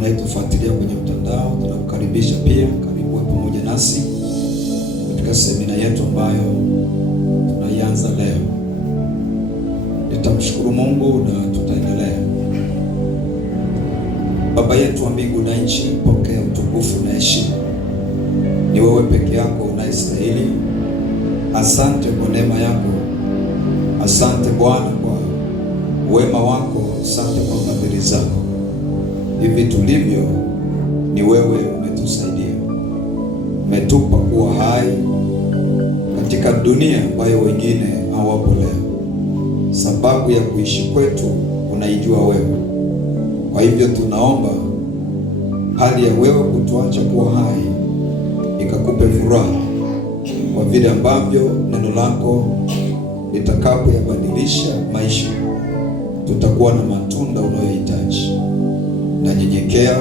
unayetufuatilia kwenye mtandao, tunakukaribisha pia. Karibu pamoja nasi katika semina yetu ambayo tunaianza leo. Nitamshukuru Mungu na tutaendelea. Baba yetu wa mbingu na nchi, pokea utukufu na heshima. Ni wewe peke yako unayestahili. Asante kwa neema yako. Asante Bwana kwa wema wako. Asante kwa fadhili zako. Hivi tulivyo ni wewe umetusaidia. Umetupa kuwa hai katika dunia ambayo wengine hawapo leo. Sababu ya kuishi kwetu unaijua wewe. Kwa hivyo tunaomba hali ya wewe kutuacha kuwa hai ikakupe furaha, kwa vile ambavyo neno lako litakapoyabadilisha maisha, tutakuwa na matunda unayohitaji. Na nyenyekea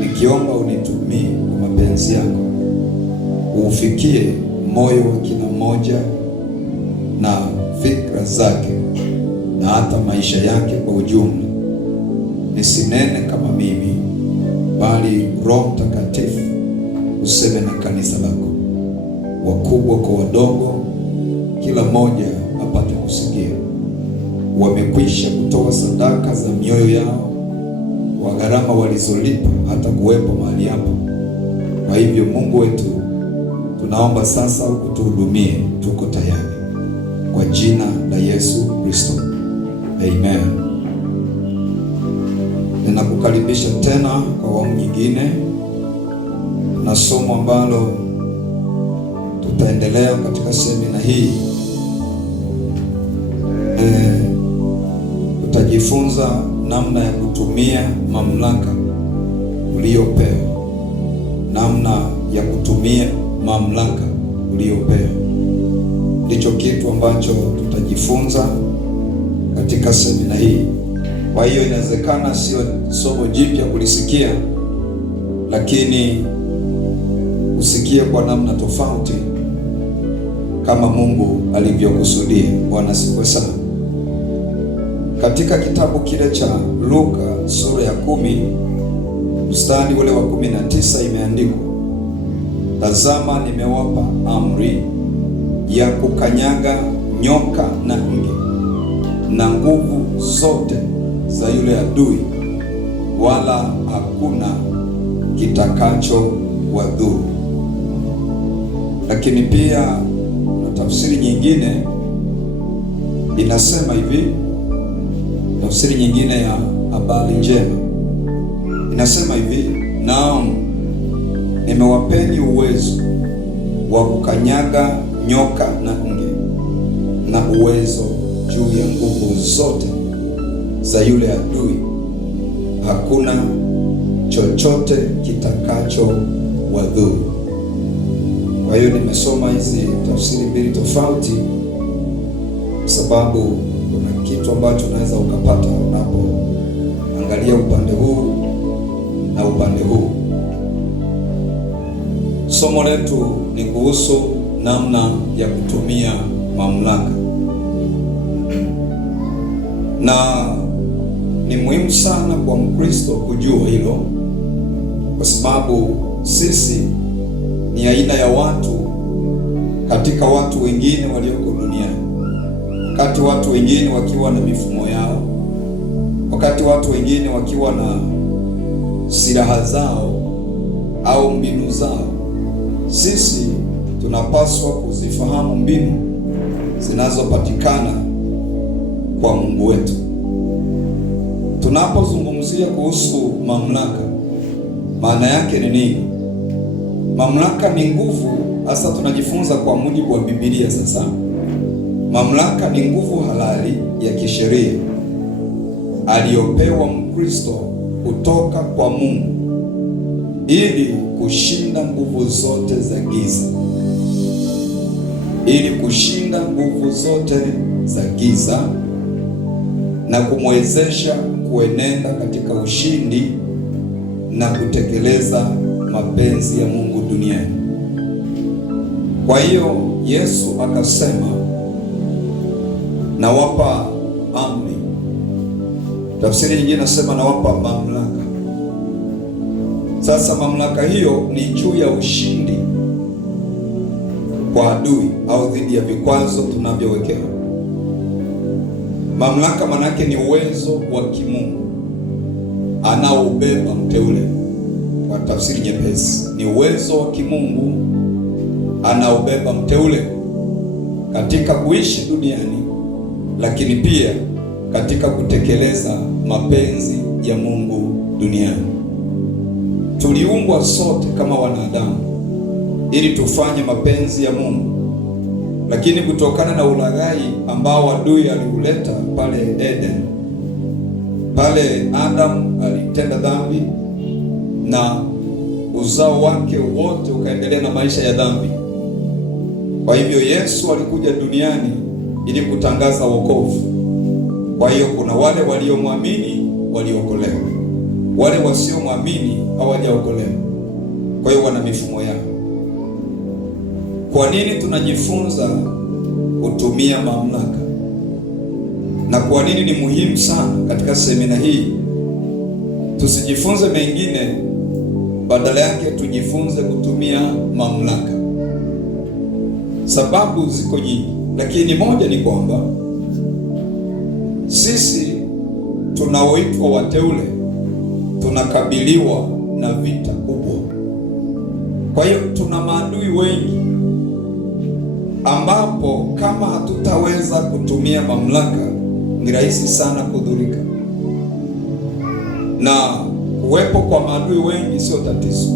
nikiomba unitumie kwa mapenzi yako, ufikie moyo wa kila mmoja na fikra zake na hata maisha yake kwa ujumla. Nisinene kama mimi, bali Roho Mtakatifu useme na kanisa lako, wakubwa kwa wadogo, kila mmoja apate kusikia. Wamekwisha kutoa sadaka za mioyo yao kwa gharama walizolipa hata kuwepo mahali hapa. Kwa hivyo Mungu wetu, tunaomba sasa utuhudumie. Tuko tayari kwa jina la Yesu Kristo, amen. Ninakukaribisha tena kwa awamu nyingine na somo ambalo tutaendelea katika semina hii. Tutajifunza namna ya kutumia mamlaka uliyopewa. Namna ya kutumia mamlaka uliyopewa ndicho kitu ambacho tutajifunza katika semina hii. Kwa hiyo inawezekana sio somo jipya kulisikia, lakini usikie kwa namna tofauti kama Mungu alivyokusudia. Bwana sifiwe sana. Katika kitabu kile cha Luka sura ya 10 mstari ule wa 19 imeandikwa, tazama nimewapa amri ya kukanyaga nyoka na nge na nguvu zote za yule adui, wala hakuna kitakacho wadhuru. Lakini pia na tafsiri nyingine inasema hivi, tafsiri nyingine ya habari njema inasema hivi, naam, nimewapeni uwezo wa kukanyaga nyoka na nge na uwezo juu ya nguvu zote za yule adui, hakuna chochote kitakacho wadhuru. Kwa hiyo nimesoma hizi tafsiri mbili tofauti, sababu kuna kitu ambacho unaweza ukapata unapoangalia upande huu na upande huu. Somo letu ni kuhusu namna ya kutumia mamlaka, na ni muhimu sana kwa Mkristo kujua hilo, kwa sababu sisi ni aina ya watu katika watu wengine walioko duniani. Wakati watu wengine wakiwa na mifumo yao, wakati watu wengine wakiwa na silaha zao au mbinu zao, sisi tunapaswa kuzifahamu mbinu zinazopatikana kwa Mungu wetu. Tunapozungumzia kuhusu mamlaka, maana yake ni nini? Mamlaka ni nguvu, hasa tunajifunza kwa mujibu wa Biblia. Sasa mamlaka ni nguvu halali ya kisheria aliyopewa Mkristo kutoka kwa Mungu ili kushinda nguvu zote za giza, ili kushinda nguvu zote za giza na kumwezesha kuenenda katika ushindi na kutekeleza mapenzi ya Mungu duniani. Kwa hiyo Yesu akasema, nawapa amri. Tafsiri nyingine nasema nawapa mamlaka. Sasa mamlaka hiyo ni juu ya ushindi kwa adui au dhidi ya vikwazo tunavyowekewa. Mamlaka manake ni uwezo wa kimungu anaoubeba mteule. Kwa tafsiri nyepesi, ni uwezo wa kimungu anaobeba mteule katika kuishi duniani, lakini pia katika kutekeleza mapenzi ya Mungu duniani. Tuliumbwa sote kama wanadamu ili tufanye mapenzi ya Mungu, lakini kutokana na ulaghai ambao adui aliuleta pale Eden, pale Adam alitenda dhambi na uzao wake wote ukaendelea na maisha ya dhambi. Kwa hivyo Yesu alikuja duniani ili kutangaza wokovu. Kwa hiyo kuna wale waliomwamini waliokolewa, wale wasiomwamini hawajaokolewa. Kwa hiyo wana mifumo yao. Kwa nini tunajifunza kutumia mamlaka? Na kwa nini ni muhimu sana katika semina hii tusijifunze mengine, badala yake tujifunze kutumia mamlaka? Sababu ziko nyingi, lakini moja ni kwamba sisi tunaoitwa wateule tunakabiliwa na vita kubwa. Kwa hiyo tuna maadui wengi, ambapo kama hatutaweza kutumia mamlaka ni rahisi sana kudhurika. Na kuwepo kwa maadui wengi sio tatizo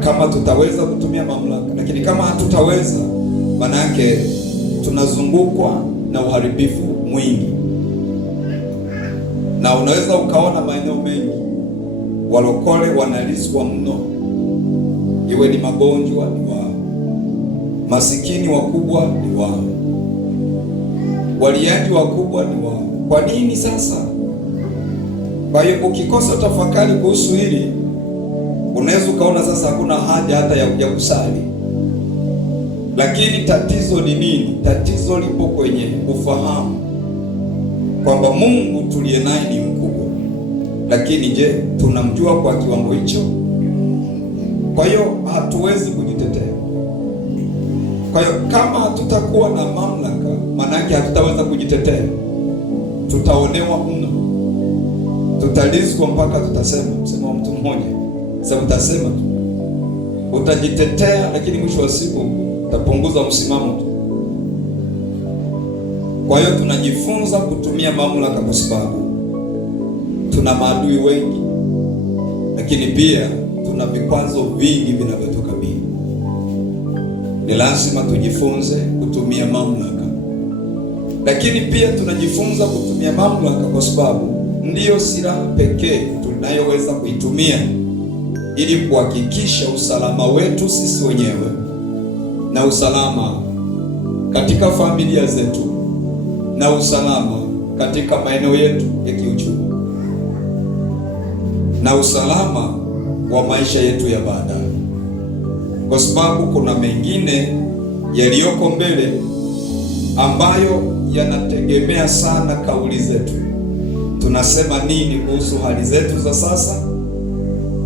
kama tutaweza kutumia mamlaka, lakini kama hatutaweza, maana yake tunazungukwa na uharibifu mwingi. Na unaweza ukaona maeneo mengi walokole wanalizwa mno, iwe ni magonjwa ni wao, masikini wakubwa ni wao, waliaji wakubwa ni wao. Kwa nini sasa? Kwa hiyo ukikosa tafakari kuhusu hili, unaweza ukaona sasa hakuna haja hata ya kusali. Lakini tatizo ni nini? Tatizo lipo kwenye ufahamu kwamba Mungu tuliye naye ni mkubwa, lakini je, tunamjua kwa kiwango hicho? Kwa hiyo hatuwezi kujitetea. Kwa hiyo kama hatutakuwa na mamlaka, maana yake hatutaweza kujitetea. Tutaonewa mno, tutalizwa mpaka tutasema, msemo wa mtu mmoja, sasa utasema tu, utajitetea, lakini mwisho wa siku utapunguza msimamo tu. Kwa hiyo tunajifunza kutumia mamlaka kwa sababu tuna maadui wengi, lakini pia tuna vikwazo vingi vinavyotukabili. Ni lazima tujifunze kutumia mamlaka, lakini pia tunajifunza kutumia mamlaka kwa sababu ndiyo silaha pekee tunayoweza kuitumia ili kuhakikisha usalama wetu sisi wenyewe na usalama katika familia zetu na usalama katika maeneo yetu ya kiuchumi na usalama wa maisha yetu ya baadaye, kwa sababu kuna mengine yaliyoko mbele ambayo yanategemea sana kauli zetu. Tunasema nini kuhusu hali zetu za sasa,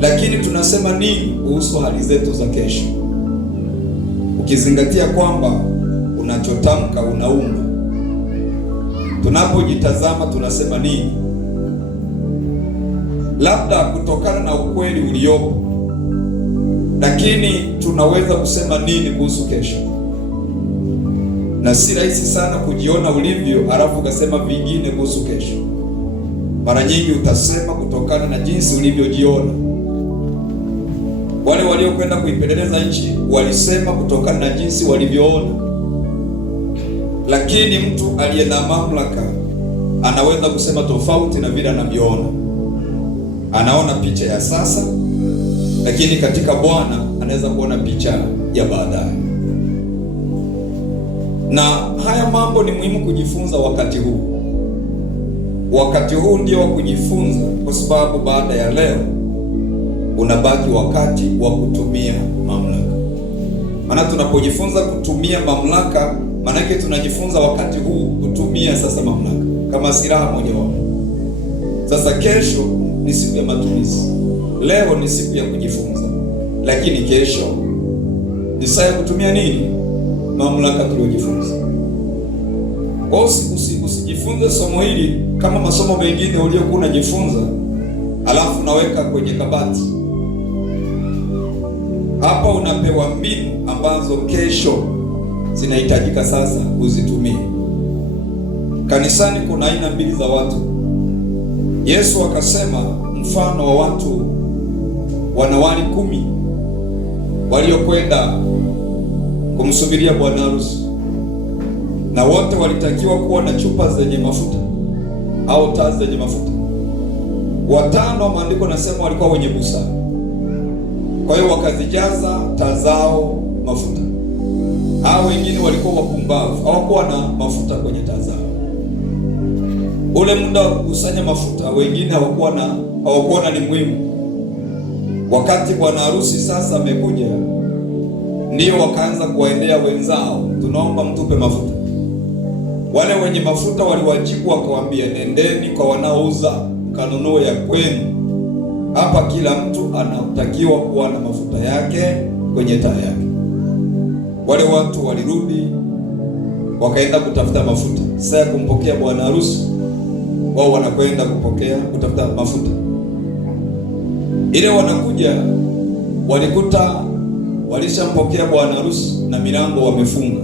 lakini tunasema nini kuhusu hali zetu za kesho, ukizingatia kwamba unachotamka unaumba. Tunapojitazama tunasema nini? Labda kutokana na ukweli uliopo, lakini tunaweza kusema nini kuhusu kesho? Na si rahisi sana kujiona ulivyo alafu ukasema vingine kuhusu kesho. Mara nyingi utasema kutokana na jinsi ulivyojiona. Wale waliokwenda kuipeleleza nchi walisema kutokana na jinsi walivyoona, lakini mtu aliye na mamlaka anaweza kusema tofauti na vile anavyoona. Anaona picha ya sasa, lakini katika Bwana anaweza kuona picha ya baadaye. Na haya mambo ni muhimu kujifunza wakati huu. Wakati huu ndio wa kujifunza, kwa sababu baada ya leo unabaki wakati wa kutumia mamlaka. Maana tunapojifunza kutumia mamlaka, maana yake tunajifunza wakati huu kutumia sasa mamlaka kama silaha mojawapo. Sasa kesho ni siku ya matumizi. leo ni siku ya kujifunza, lakini kesho ni saa ya kutumia nini? Mamlaka tuliyojifunza. Kwa usijifunze somo hili kama masomo mengine uliyokuwa unajifunza alafu naweka kwenye kabati. Hapa unapewa mbinu ambazo kesho zinahitajika sasa uzitumie. Kanisani kuna aina mbili za watu. Yesu akasema mfano wa watu wanawali 10 waliokwenda kumsubiria bwana harusi, na wote walitakiwa kuwa na chupa zenye mafuta au taa zenye mafuta. 5 maandiko nasema walikuwa wenye busara, kwa hiyo wakazijaza taa zao mafuta. Hao wengine walikuwa wapumbavu, hawakuwa na mafuta kwenye taa zao. Ule muda wa kukusanya mafuta wengine hawakuona ni muhimu. Wakati bwana harusi sasa amekuja, ndio wakaanza kuwaendea wenzao, tunaomba mtupe mafuta. Wale wenye mafuta waliwajibu wakawaambia, nendeni kwa wanaouza kanunue ya kwenu. Hapa kila mtu anatakiwa kuwa na mafuta yake kwenye taa yake. Wale watu walirudi wakaenda kutafuta mafuta. Sasa ya kumpokea bwana harusi, wao wanakwenda kutafuta mafuta. Ile wanakuja walikuta walishampokea bwana harusi na milango wamefunga.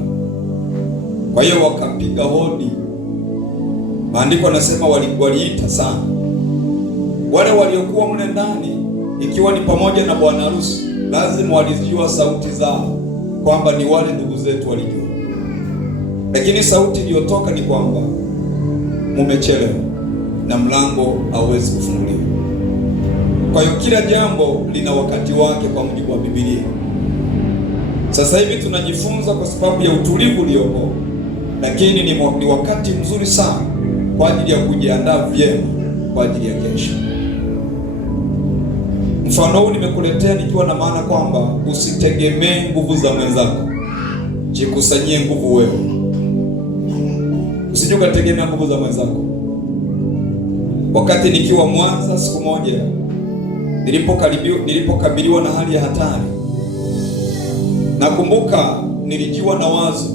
Kwa hiyo wakapiga hodi. Maandiko nasema waliita sana. Wale waliokuwa mle ndani, ikiwa ni pamoja na bwana harusi, lazima walijua sauti zao kwamba ni wale ndugu zetu walijua. Lakini sauti iliyotoka ni kwamba mumechelewa na mlango hauwezi kufunguliwa. Kwa hiyo kila jambo lina wakati wake kwa mujibu wa Biblia. Sasa hivi tunajifunza kwa sababu ya utulivu uliopo, lakini ni wakati mzuri sana kwa ajili ya kujiandaa vyema kwa ajili ya kesho. Mfano huu nimekuletea nikiwa na maana kwamba usitegemee nguvu za mwenzako, jikusanyie nguvu wewe. Usije ukategemea nguvu za mwenzako. Wakati nikiwa Mwanza siku moja nilipokabiliwa na hali ya hatari, nakumbuka nilijiwa na wazo,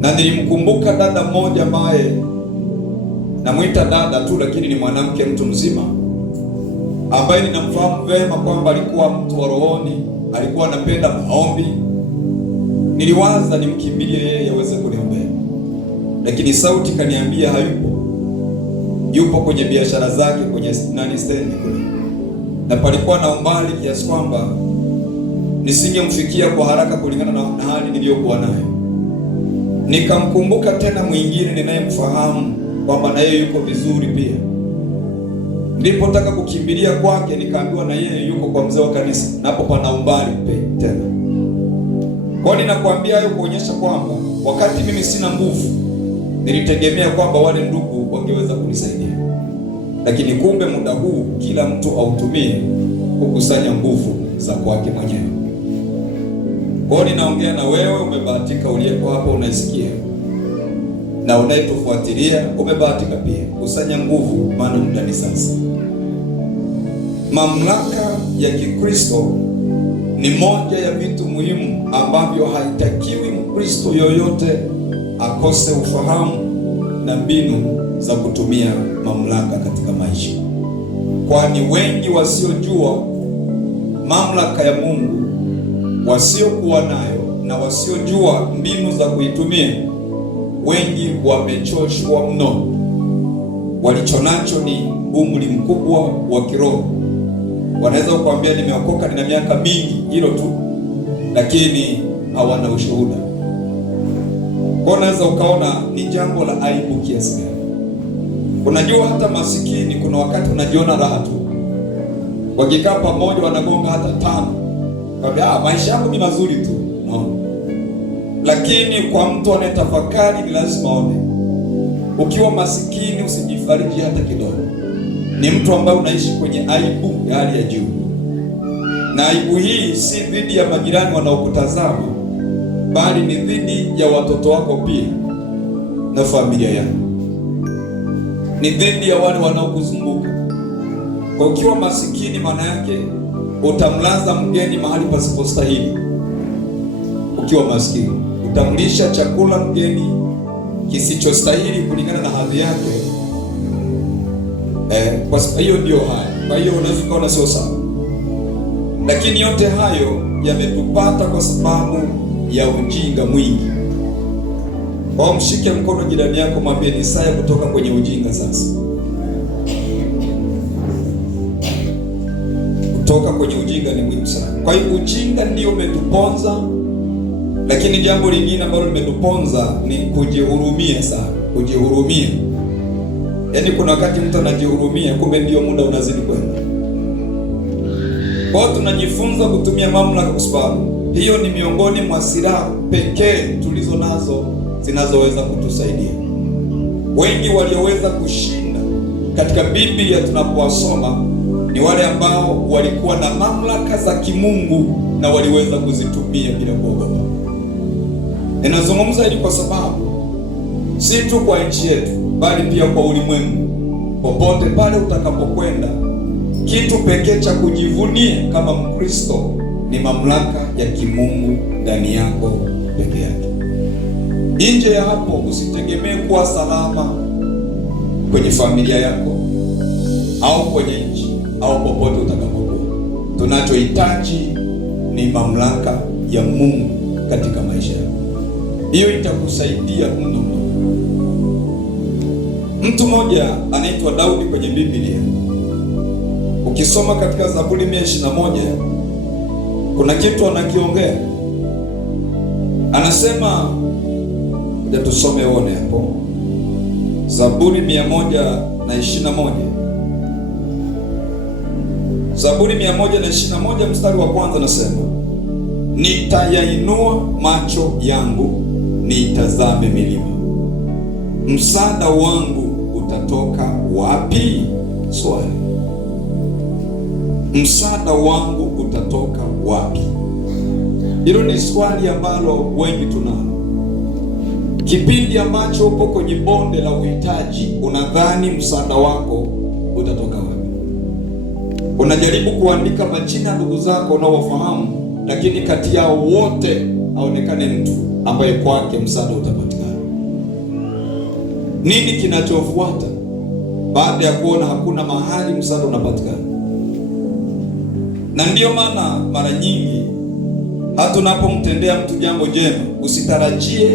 na nilimkumbuka dada mmoja ambaye namwita dada tu, lakini ni mwanamke, mtu mzima ambaye ninamfahamu vema kwamba alikuwa mtu wa rohoni, alikuwa anapenda maombi. Niliwaza nimkimbilie yeye aweze kuniombea, lakini sauti kaniambia hayupo, yupo kwenye biashara zake kwenye stendi kule, na palikuwa na umbali kiasi kwamba nisingemfikia kwa haraka kulingana na hali niliyokuwa nayo. Nikamkumbuka tena mwingine ninayemfahamu kwamba na yeye yuko vizuri pia. Nilipotaka kukimbilia kwake, nikaambiwa na yeye yuko kwa mzee wa kanisa, napo pana umbali tena. Kwa nini nakwambia hayo? Kuonyesha kwamba wakati mimi sina nguvu, nilitegemea kwamba wale ndugu wangeweza kunisaidia, lakini kumbe muda huu kila mtu autumie kukusanya nguvu za kwake mwenyewe. Kwa hiyo ninaongea na wewe, umebahatika uliyeko hapa unaisikia, na unayetufuatilia umebahatika pia. Kusanya nguvu, maana muda ni sasa. Mamlaka ya Kikristo ni moja ya vitu muhimu ambavyo haitakiwi Mkristo yoyote akose ufahamu na mbinu za kutumia mamlaka katika maisha, kwani wengi wasiojua mamlaka ya Mungu, wasiokuwa nayo na wasiojua mbinu za kuitumia, wengi wamechoshwa mno. Walichonacho ni umri mkubwa wa kiroho. Wanaweza kukwambia nimeokoka, nina miaka mingi, hilo tu, lakini hawana ushuhuda. Kwa unaweza ukaona ni jambo la aibu kiasi gani. Unajua hata masikini kuna wakati unajiona raha tu, wakikaa pamoja wanagonga hata 5, kwambia maisha yangu ni mazuri tu, no. Lakini kwa mtu anayetafakari ni lazima aone, ukiwa masikini usijifariji hata kidogo. Ni mtu ambaye unaishi kwenye aibu ya hali ya juu, na aibu hii si dhidi ya majirani wanaokutazama, bali ni dhidi ya watoto wako pia na familia yako, ni dhidi ya wale wanaokuzunguka. Kwa ukiwa masikini, maana yake utamlaza mgeni mahali pasipostahili. Ukiwa masikini utamlisha chakula mgeni kisichostahili kulingana na hadhi yake. Kwa sababu hiyo ndio haya. Kwa hiyo unaweza kuona sio sawa, lakini yote hayo yametupata kwa sababu ya ujinga mwingi. Kwa mshike mkono jirani yako, mwambie ni saa ya kutoka kwenye ujinga sasa. Kutoka kwenye ujinga ni muhimu sana. Kwa hiyo ujinga ndio umetuponza, lakini jambo lingine ambalo limetuponza ni kujihurumia sana. Kujihurumia, yaani kuna wakati mtu anajihurumia, kumbe ndio muda unazidi kwenda. Kwa hiyo tunajifunza kutumia mamlaka, kwa sababu hiyo ni miongoni mwa silaha pekee tulizo nazo zinazoweza kutusaidia. Wengi walioweza kushinda katika Biblia tunapowasoma ni wale ambao walikuwa na mamlaka za kimungu na waliweza kuzitumia bila kuogopa. Ninazungumza hili kwa sababu si tu kwa nchi yetu, bali pia kwa ulimwengu. Popote pale utakapokwenda, kitu pekee cha kujivunia kama Mkristo ni mamlaka ya kimungu ndani yako peke yake. Nje ya hapo usitegemee kuwa salama kwenye familia yako au kwenye nchi au popote utakapokuwa. Tunachohitaji ni mamlaka ya Mungu katika maisha yako. Hiyo itakusaidia mno. Mtu mmoja anaitwa Daudi kwenye Biblia. Ukisoma katika Zaburi 121 kuna kitu anakiongea. Anasema, ngoja tusome uone hapo. Zaburi 121. Zaburi 121 mstari wa kwanza anasema, nitayainua macho yangu nitazame milima, msaada wangu utatoka wapi? Swali. Msaada wangu utatoka wapi? Hilo ni swali ambalo wengi tunalo. Kipindi ambacho upo kwenye bonde la uhitaji, unadhani msaada wako utatoka wapi? Unajaribu kuandika majina ya ndugu zako unaowafahamu, lakini kati yao wote aonekane mtu ambaye kwake msaada utapatikana. Nini kinachofuata baada ya kuona hakuna mahali msaada unapatikana? Na ndiyo maana mara nyingi hata unapomtendea mtu jambo jema, usitarajie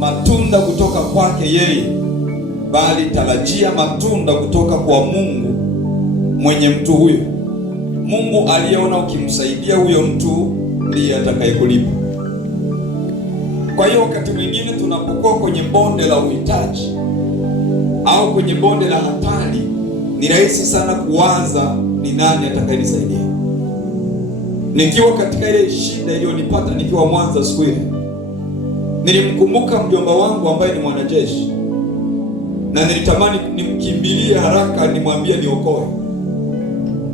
matunda kutoka kwake yeye, bali tarajia matunda kutoka kwa Mungu mwenye mtu huyo. Mungu aliyeona ukimsaidia huyo mtu ndiye atakayekulipa. Kwa hiyo wakati mwingine tunapokuwa kwenye bonde la uhitaji au kwenye bonde la hatari, ni rahisi sana kuwaza ni nani atakayenisaidia. Nikiwa katika ile shida iliyonipata nikiwa Mwanza siku ile, nilimkumbuka mjomba wangu ambaye ni mwanajeshi, na nilitamani nimkimbilie haraka nimwambie niokoe.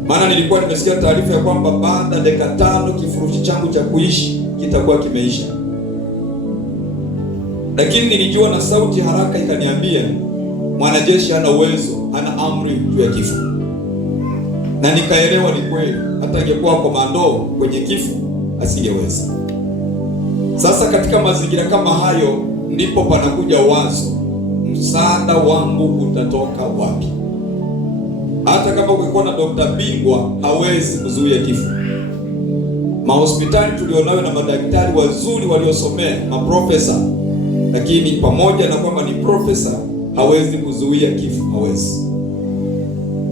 Maana nilikuwa nimesikia taarifa ya kwamba baada ya dakika 5 kifurushi changu cha kuishi kitakuwa kimeisha. Lakini nilijua na sauti haraka ikaniambia mwanajeshi hana uwezo, hana amri juu ya kifo. Na nikaelewa ni kweli, hata angekuwa komando kwenye kifo asingeweza. Sasa katika mazingira kama hayo ndipo panakuja wazo, msaada wangu utatoka wapi? Hata kama ukikuwa na dokta bingwa hawezi kuzuia kifo. Mahospitali tulionayo na madaktari wazuri waliosomea, maprofesa, lakini pamoja na kwamba ni profesa hawezi kuzuia kifo, hawezi.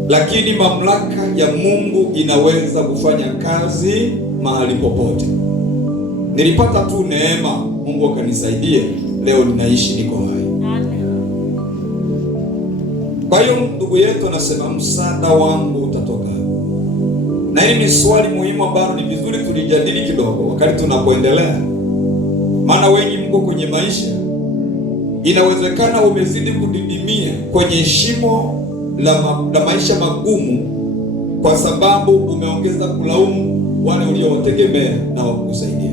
Lakini mamlaka ya Mungu inaweza kufanya kazi mahali popote. Nilipata tu neema, Mungu akanisaidia, leo ninaishi, niko hai. Kwa hiyo ndugu yetu anasema msaada wangu utatoka. Na hili ni swali muhimu ambalo ni vizuri tulijadili kidogo wakati tunapoendelea. Maana wengi mko kwenye maisha, inawezekana umezidi kudidimia kwenye shimo la maisha magumu kwa sababu umeongeza kulaumu wale uliowategemea na wakukusaidia.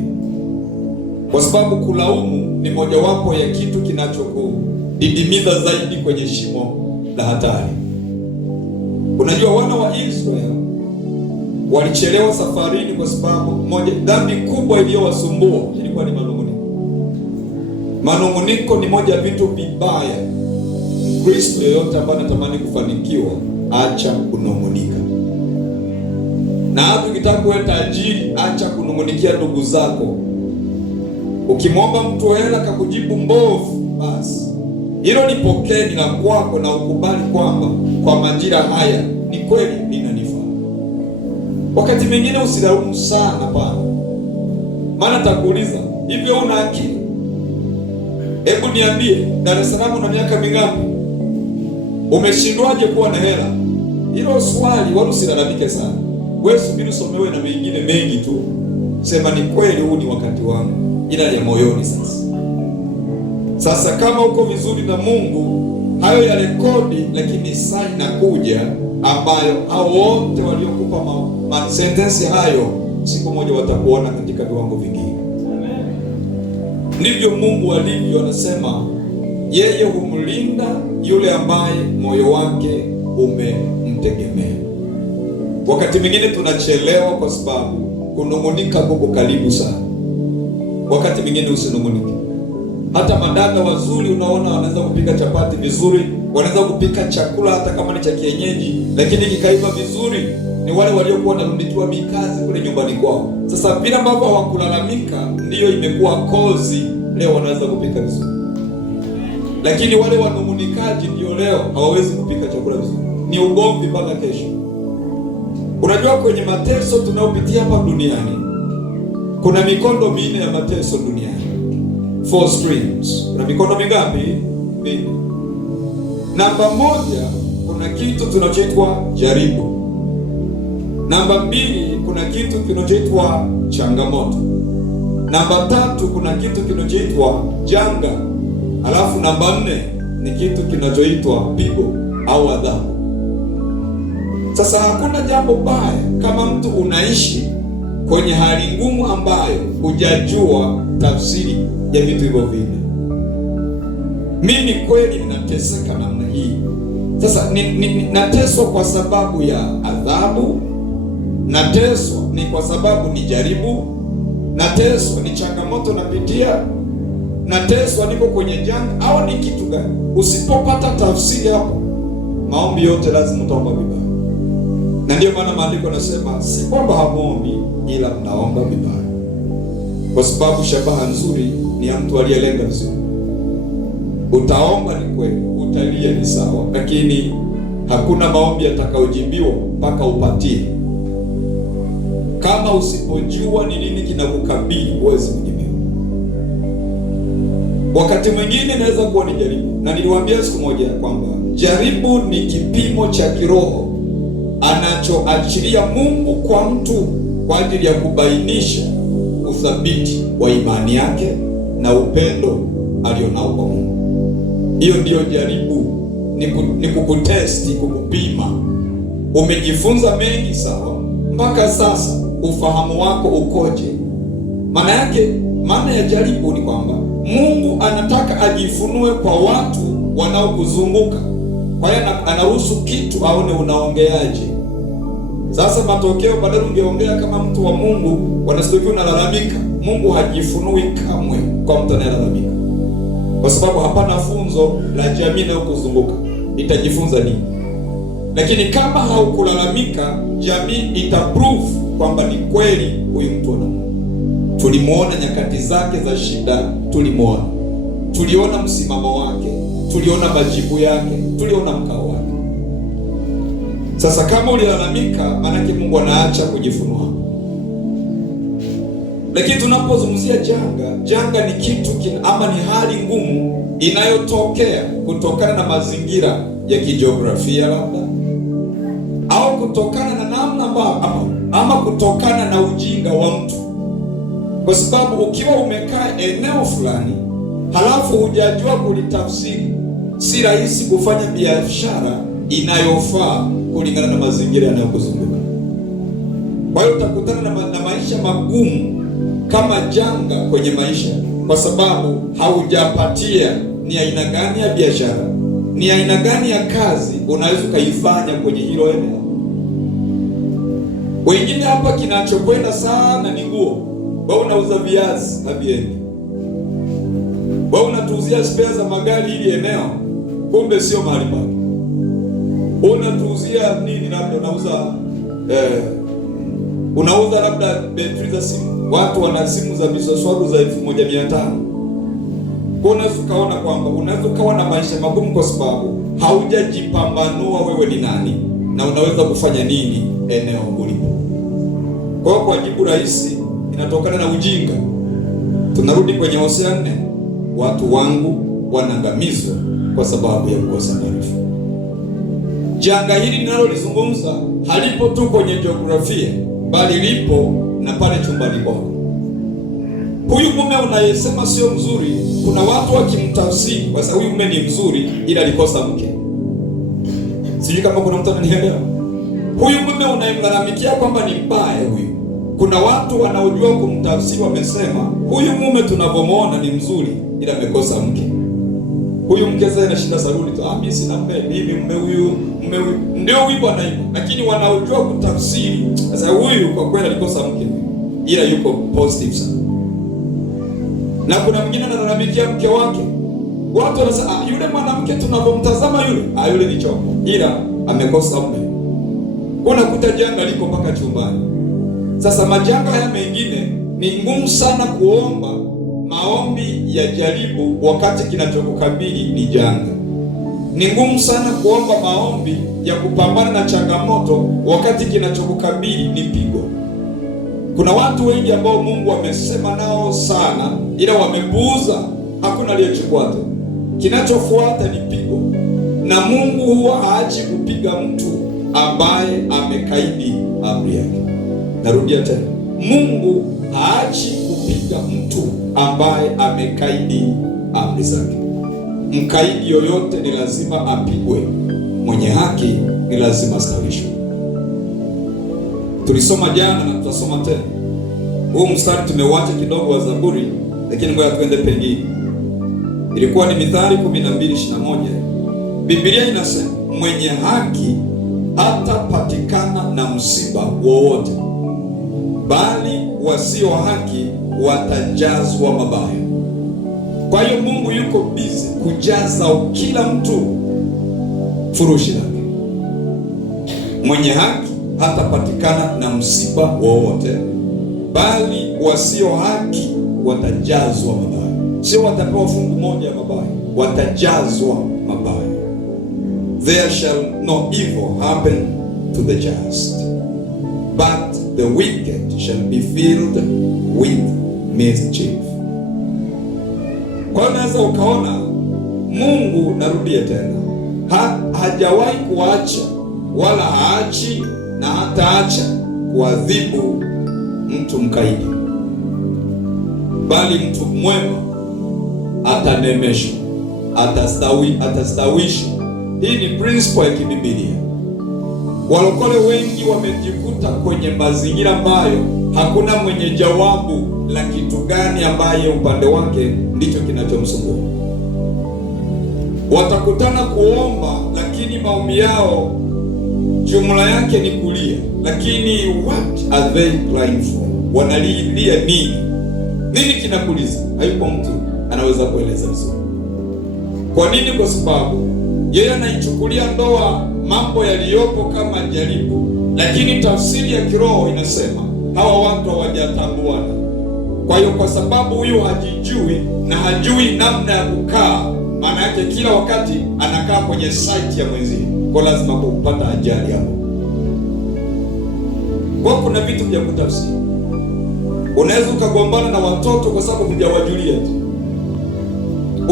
Kwa sababu kulaumu ni mojawapo ya kitu kinachokudidimiza zaidi kwenye shimo la hatari. Unajua wana wa Israeli walichelewa safarini kwa sababu moja, dhambi kubwa iliyowasumbua ilikuwa ni manunguniko. Manunguniko ni moja ya vitu vibaya. Mkristo yeyote ambaye anatamani kufanikiwa, acha kunungunika. Na hata ukitaka kuwa tajiri, acha kunungunikia ndugu zako. Ukimwomba mtu hela kakujibu mbovu, basi hilo lipokee ni la kwako, na ukubali kwamba kwa majira haya ni kweli linanifaa. Wakati mwingine usilaumu sana pana, maana takuuliza, hivyo una akili? Hebu niambie, Dar es Salaam una miaka mingapi? Umeshindwaje kuwa na hela? Hilo swali wala usilalamike sana. Wewe subiri usomewe na mengine mengi tu. Sema ni kweli, huu ni wakati wangu, ila ya moyoni sasa. Sasa kama uko vizuri na Mungu, hayo ya rekodi, lakini saa inakuja ambayo hao wote waliokupa sentensi hayo siku moja watakuona katika viwango vingine. Ndivyo Mungu alivyo, anasema yeye humlinda yule ambaye moyo wake umemtegemea. Wakati mwingine tunachelewa kwa sababu kunungunika kuko karibu sana. Wakati mwingine usinungunike. Hata madada wazuri unaona wanaweza kupika chapati vizuri, wanaweza kupika chakula hata kama ni cha kienyeji, lakini kikaiva vizuri ni wale waliokuwa wanarundikiwa mikazi kule nyumbani kwao. Sasa vile ambavyo hawakulalamika ndiyo imekuwa kozi, leo wanaweza kupika vizuri. Lakini wale wanungunikaji ndio leo hawawezi kupika chakula vizuri. Ni ugomvi mpaka kesho. Unajua kwenye mateso tunayopitia hapa duniani, kuna mikondo minne ya mateso duniani. 4 streams. Kuna mikondo mingapi? Minne. Namba moja, kuna kitu kinachoitwa jaribu. Namba 2, kuna kitu kinachoitwa changamoto. Namba 3, kuna kitu kinachoitwa janga. Alafu namba 4 ni kitu kinachoitwa pigo au adhabu. Sasa hakuna jambo baya kama mtu unaishi kwenye hali ngumu ambayo hujajua tafsiri ya vitu hivyo vingi. Mimi kweli ninateseka namna hii. Sasa nateswa kwa sababu ya adhabu, nateswa ni kwa sababu ni jaribu, nateswa ni changamoto napitia, nateswa niko kwenye janga, au ni kitu gani? Usipopata tafsiri hapo, maombi yote lazima utaomba vibaya. Na ndio maana maandiko yanasema si kwamba hamuombi, ila mnaomba vibaya. Kwa sababu shabaha nzuri ni ya mtu aliyelenga vizuri. Utaomba ni kweli, utalia ni sawa, lakini hakuna maombi yatakayojibiwa mpaka upatie. Kama usipojua ni nini kinakukabili, huwezi kujibiwa. Wakati mwingine inaweza kuwa ni jaribu, na niliwaambia siku moja kwamba jaribu ni kipimo cha kiroho anachoachilia Mungu kwa mtu kwa ajili ya kubainisha uthabiti wa imani yake na upendo alionao kwa Mungu. Hiyo ndiyo jaribu, ni kukutesti, kukupima. Umejifunza mengi sawa, mpaka sasa ufahamu wako ukoje? Maana ya jaribu ni kwamba Mungu anataka ajifunue kwa watu wanaokuzunguka. Kwa hiyo anaruhusu kitu aone unaongeaje. Sasa matokeo, badala ungeongea kama mtu wa Mungu, wanasikia unalalamika. Mungu hajifunui kamwe kwa mtu anayelalamika, kwa sababu hapana funzo la jamii inayokuzunguka. Itajifunza nini? Lakini kama haukulalamika, jamii itaprove kwamba ni kweli huyu mtu ana Mungu. Tulimuona nyakati zake za shida, tuliona msimamo wake, tuliona majibu yake, tuliona mkao wake. Sasa kama ulilalamika, maanake Mungu anaacha kujifunua. Lakini tunapozungumzia janga ni kitu ama ni hali ngumu inayotokea kutokana na mazingira ya kijiografia labda, au kutokana na namna ama kutokana na ujinga wa mtu. Kwa sababu ukiwa umekaa eneo fulani halafu hujajua kulitafsiri, si rahisi kufanya biashara inayofaa kulingana na mazingira yanayokuzunguka. Kwa hiyo utakutana na maisha magumu kama janga kwenye maisha, kwa sababu haujapatia ni aina gani ya biashara, ni aina gani ya kazi unaweza ukaifanya kwenye hilo eneo. Wengine hapa kinachokwenda sana ni nguo. Wewe unauza viazi haviendi. Wewe unatuuzia spare za magari ili eneo, kumbe sio mahali pake. Unatuuzia nini? Labda unauza labda betri za simu. Watu wana simu za misoswaru za 1500. Unaweza ukaona kwamba unaweza ukawa na maisha magumu kwa sababu haujajipambanua wewe ni nani na unaweza kufanya nini eneo ulipo. Kwa jibu rahisi inatokana na ujinga. Tunarudi kwenye Hosea 4, watu wangu wanaangamizwa kwa sababu ya kukosa maarifa. Janga hili ninalolizungumza halipo tu kwenye jiografia, bali lipo na pale chumbani kwako. Huyu mume unayesema sio mzuri, kuna watu wakimtafsiri kwa sababu huyu mume ni mzuri ila alikosa mke. Sijui kama kuna mtu ananielewa. Huyu mume unayemlalamikia kwamba ni mbaya huyu, kuna watu wanaojua kumtafsiri wamesema huyu mume tunavyomuona ni mzuri ila amekosa mke. Huyu mke sasa anashinda saruni tu, mimi sina mume, mimi mume huyu ndio wimbo anaimba, lakini wanaojua kutafsiri sasa huyu kwa kweli alikosa mke ila yuko positive sana. Na kuna mwingine analalamikia mke wake. Watu wanasema yule mwanamke tunavyomtazama yule ni chombo ila amekosa mume. Unakuta janga liko mpaka chumbani. Sasa majanga haya mengine ni ngumu sana kuomba maombi ya jaribu wakati kinachokukabili ni janga. Ni ngumu sana kuomba maombi ya kupambana na changamoto wakati kinachokukabili ni pigo. Kuna watu wengi ambao Mungu amesema nao sana ila wamepuuza, hakuna aliyechukua tu. Kinachofuata ni pigo. Na Mungu huwa haachi kupiga mtu ambaye amekaidi amri yake. Narudia tena. Mungu haachi kupiga mtu ambaye amekaidi amri zake. Mkaidi yoyote ni lazima apigwe. Mwenye haki ni lazima astawishwe. Tulisoma jana na tutasoma tena. Huu mstari tumeuacha kidogo wa Zaburi, lakini ngoja tuende pengine. Ilikuwa ni Mithali 12:21. Biblia inasema mwenye haki hatapatikana na msiba wowote, bali wasio haki watajazwa mabaya. Kwa hiyo Mungu yuko busy kujaza kila mtu furushi lake. Mwenye haki hatapatikana na msiba wowote, bali wasio haki watajazwa mabaya. Sio watapewa fungu moja ya mabaya, watajazwa mabaya. There shall no evil happen to the just, but the wicked shall be filled with mischief. Kwa unaweza ukaona Mungu, narudia tena, hajawahi kuacha wala haachi na hataacha kuadhibu mtu mkaidi, bali mtu mwema atanemeshwa, atastawishwa. Hii ni principle ya kibiblia. Walokole wengi wamejikuta kwenye mazingira ambayo hakuna mwenye jawabu la kitu gani ambaye upande wake ndicho kinachomsumbua. Watakutana kuomba, lakini maombi yao jumla yake ni kulia. Lakini what are they crying for? Wanalilia nini? Nini kinakuliza? Hayupo mtu anaweza kueleza vizuri. Kwa nini? Kwa sababu yeye anaichukulia ndoa mambo yaliyopo kama jaribu, lakini tafsiri ya kiroho inasema hawa watu hawajatambuana. Kwa hiyo kwa sababu huyu hajijui na hajui namna ya kukaa, maana yake kila wakati anakaa kwenye site ya mwenzie, kwa lazima kupata ajali hapo. Kwa kuna vitu vya kutafsiri. Unaweza ukagombana na watoto kwa sababu hujawajulia tu.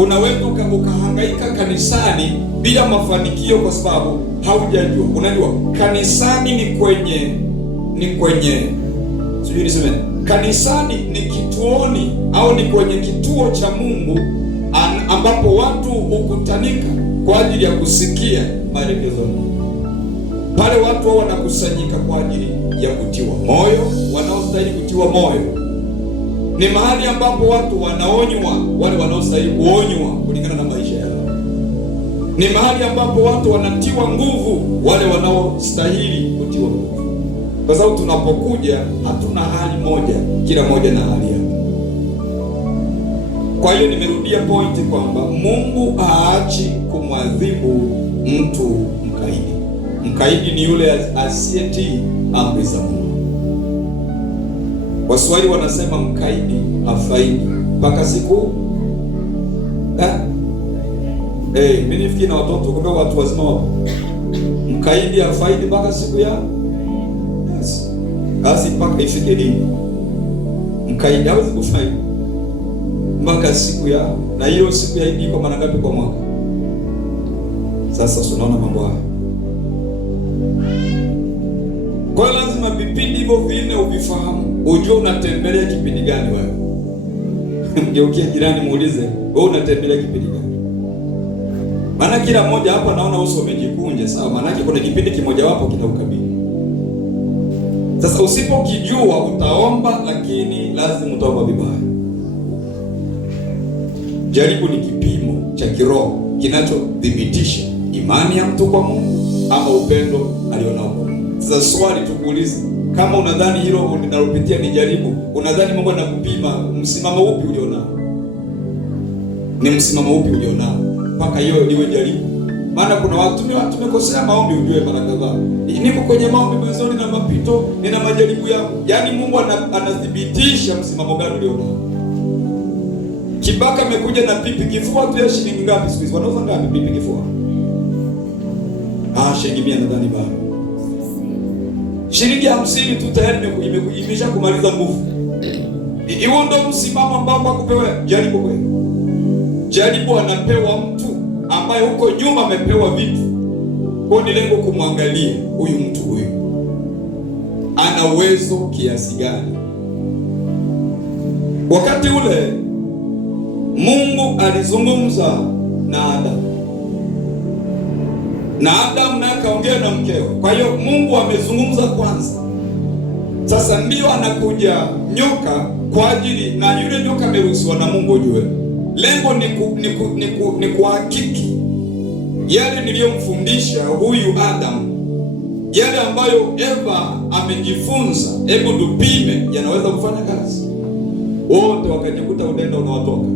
Unaweza ukahangaika kanisani bila mafanikio kwa sababu haujajua. Unajua kanisani ni kwenye sijui niseme, kanisani ni kituoni au ni kwenye kituo cha Mungu ambapo watu hukutanika kwa ajili ya kusikia maelekezo. Pale watu wao wanakusanyika kwa ajili ya kutiwa moyo, wanaostahili kutiwa moyo. Ni mahali ambapo watu wanaonywa, wale wanaostahili kuonywa kulingana na maisha yao. Ni mahali ambapo watu wanatiwa nguvu, wale wanaostahili kutiwa nguvu, kwa sababu tunapokuja hatuna hali moja, kila moja na hali yake. Kwa hiyo nimerudia pointi kwamba Mungu haachi kumwadhibu mtu mkaidi. Mkaidi ni yule asiyetii amri za Mungu. Waswahili wanasema mkaidi hafaidi mpaka siku mimi nifikiri na watoto, kumbe watu wazima wapo. Mkaidi hafaidi mpaka siku ya basi mpaka ifike lini? Mkaidi hawezi kufaidi mpaka siku ya, na hiyo siku ya Idi iko mara ngapi kwa mwaka? Sasa unaona mambo haya. Kwa hiyo lazima vipindi hivyo vinne uvifahamu, ujue unatembelea kipindi gani wewe. Mgeukie jirani muulize, wewe unatembelea kipindi gani? Maana kila mmoja hapa naona uso umejikunja, sawa? Maana kuna kipindi kimoja wapo kinaukabili. Sasa usipokijua utaomba, lakini lazima utaomba vibaya. Jaribu ni kipimo cha kiroho kinachodhibitisha imani ya mtu kwa Mungu ama upendo alionao kwa Mungu. Sasa swali tukuulize, kama unadhani hilo linalopitia ni jaribu, unadhani Mungu anakupima msimamo upi ulionao? Ni msimamo upi ulionao mpaka hiyo liwe jaribu? Maana kuna watu tumekosea maombi, ujue mara kadhaa. Niko kwenye maombi mwanzoni na mapito, nina majaribu yangu. Yaani Mungu anathibitisha msimamo gani ulionao. Kibaka amekuja na pipi kifua tu ya shilingi ngapi siku hizi? Wanauza ngapi pipi kifua? Shilingi 100 nadhani bado. Shilingi 50 tu tayari imesha kumaliza nguvu. Hiyo ndio msimamo ambao akupewa jaribu kweli. Jaribu anapewa mtu ambaye huko nyuma amepewa vitu. Kwa ni lengo kumwangalia huyu mtu huyu ana uwezo kiasi gani. Wakati ule Mungu alizungumza na Adamu, na Adamu naye akaongea na mkeo. Kwa hiyo Mungu amezungumza kwanza, sasa ndio anakuja nyoka kwa ajili, na yule nyoka ameruhusiwa na Mungu. Ujue lengo ni kuhakiki yale niliyomfundisha huyu Adamu, yale ambayo Eva amejifunza, hebu tupime yanaweza kufanya kazi. Wote wakajikuta udenda unawatoka.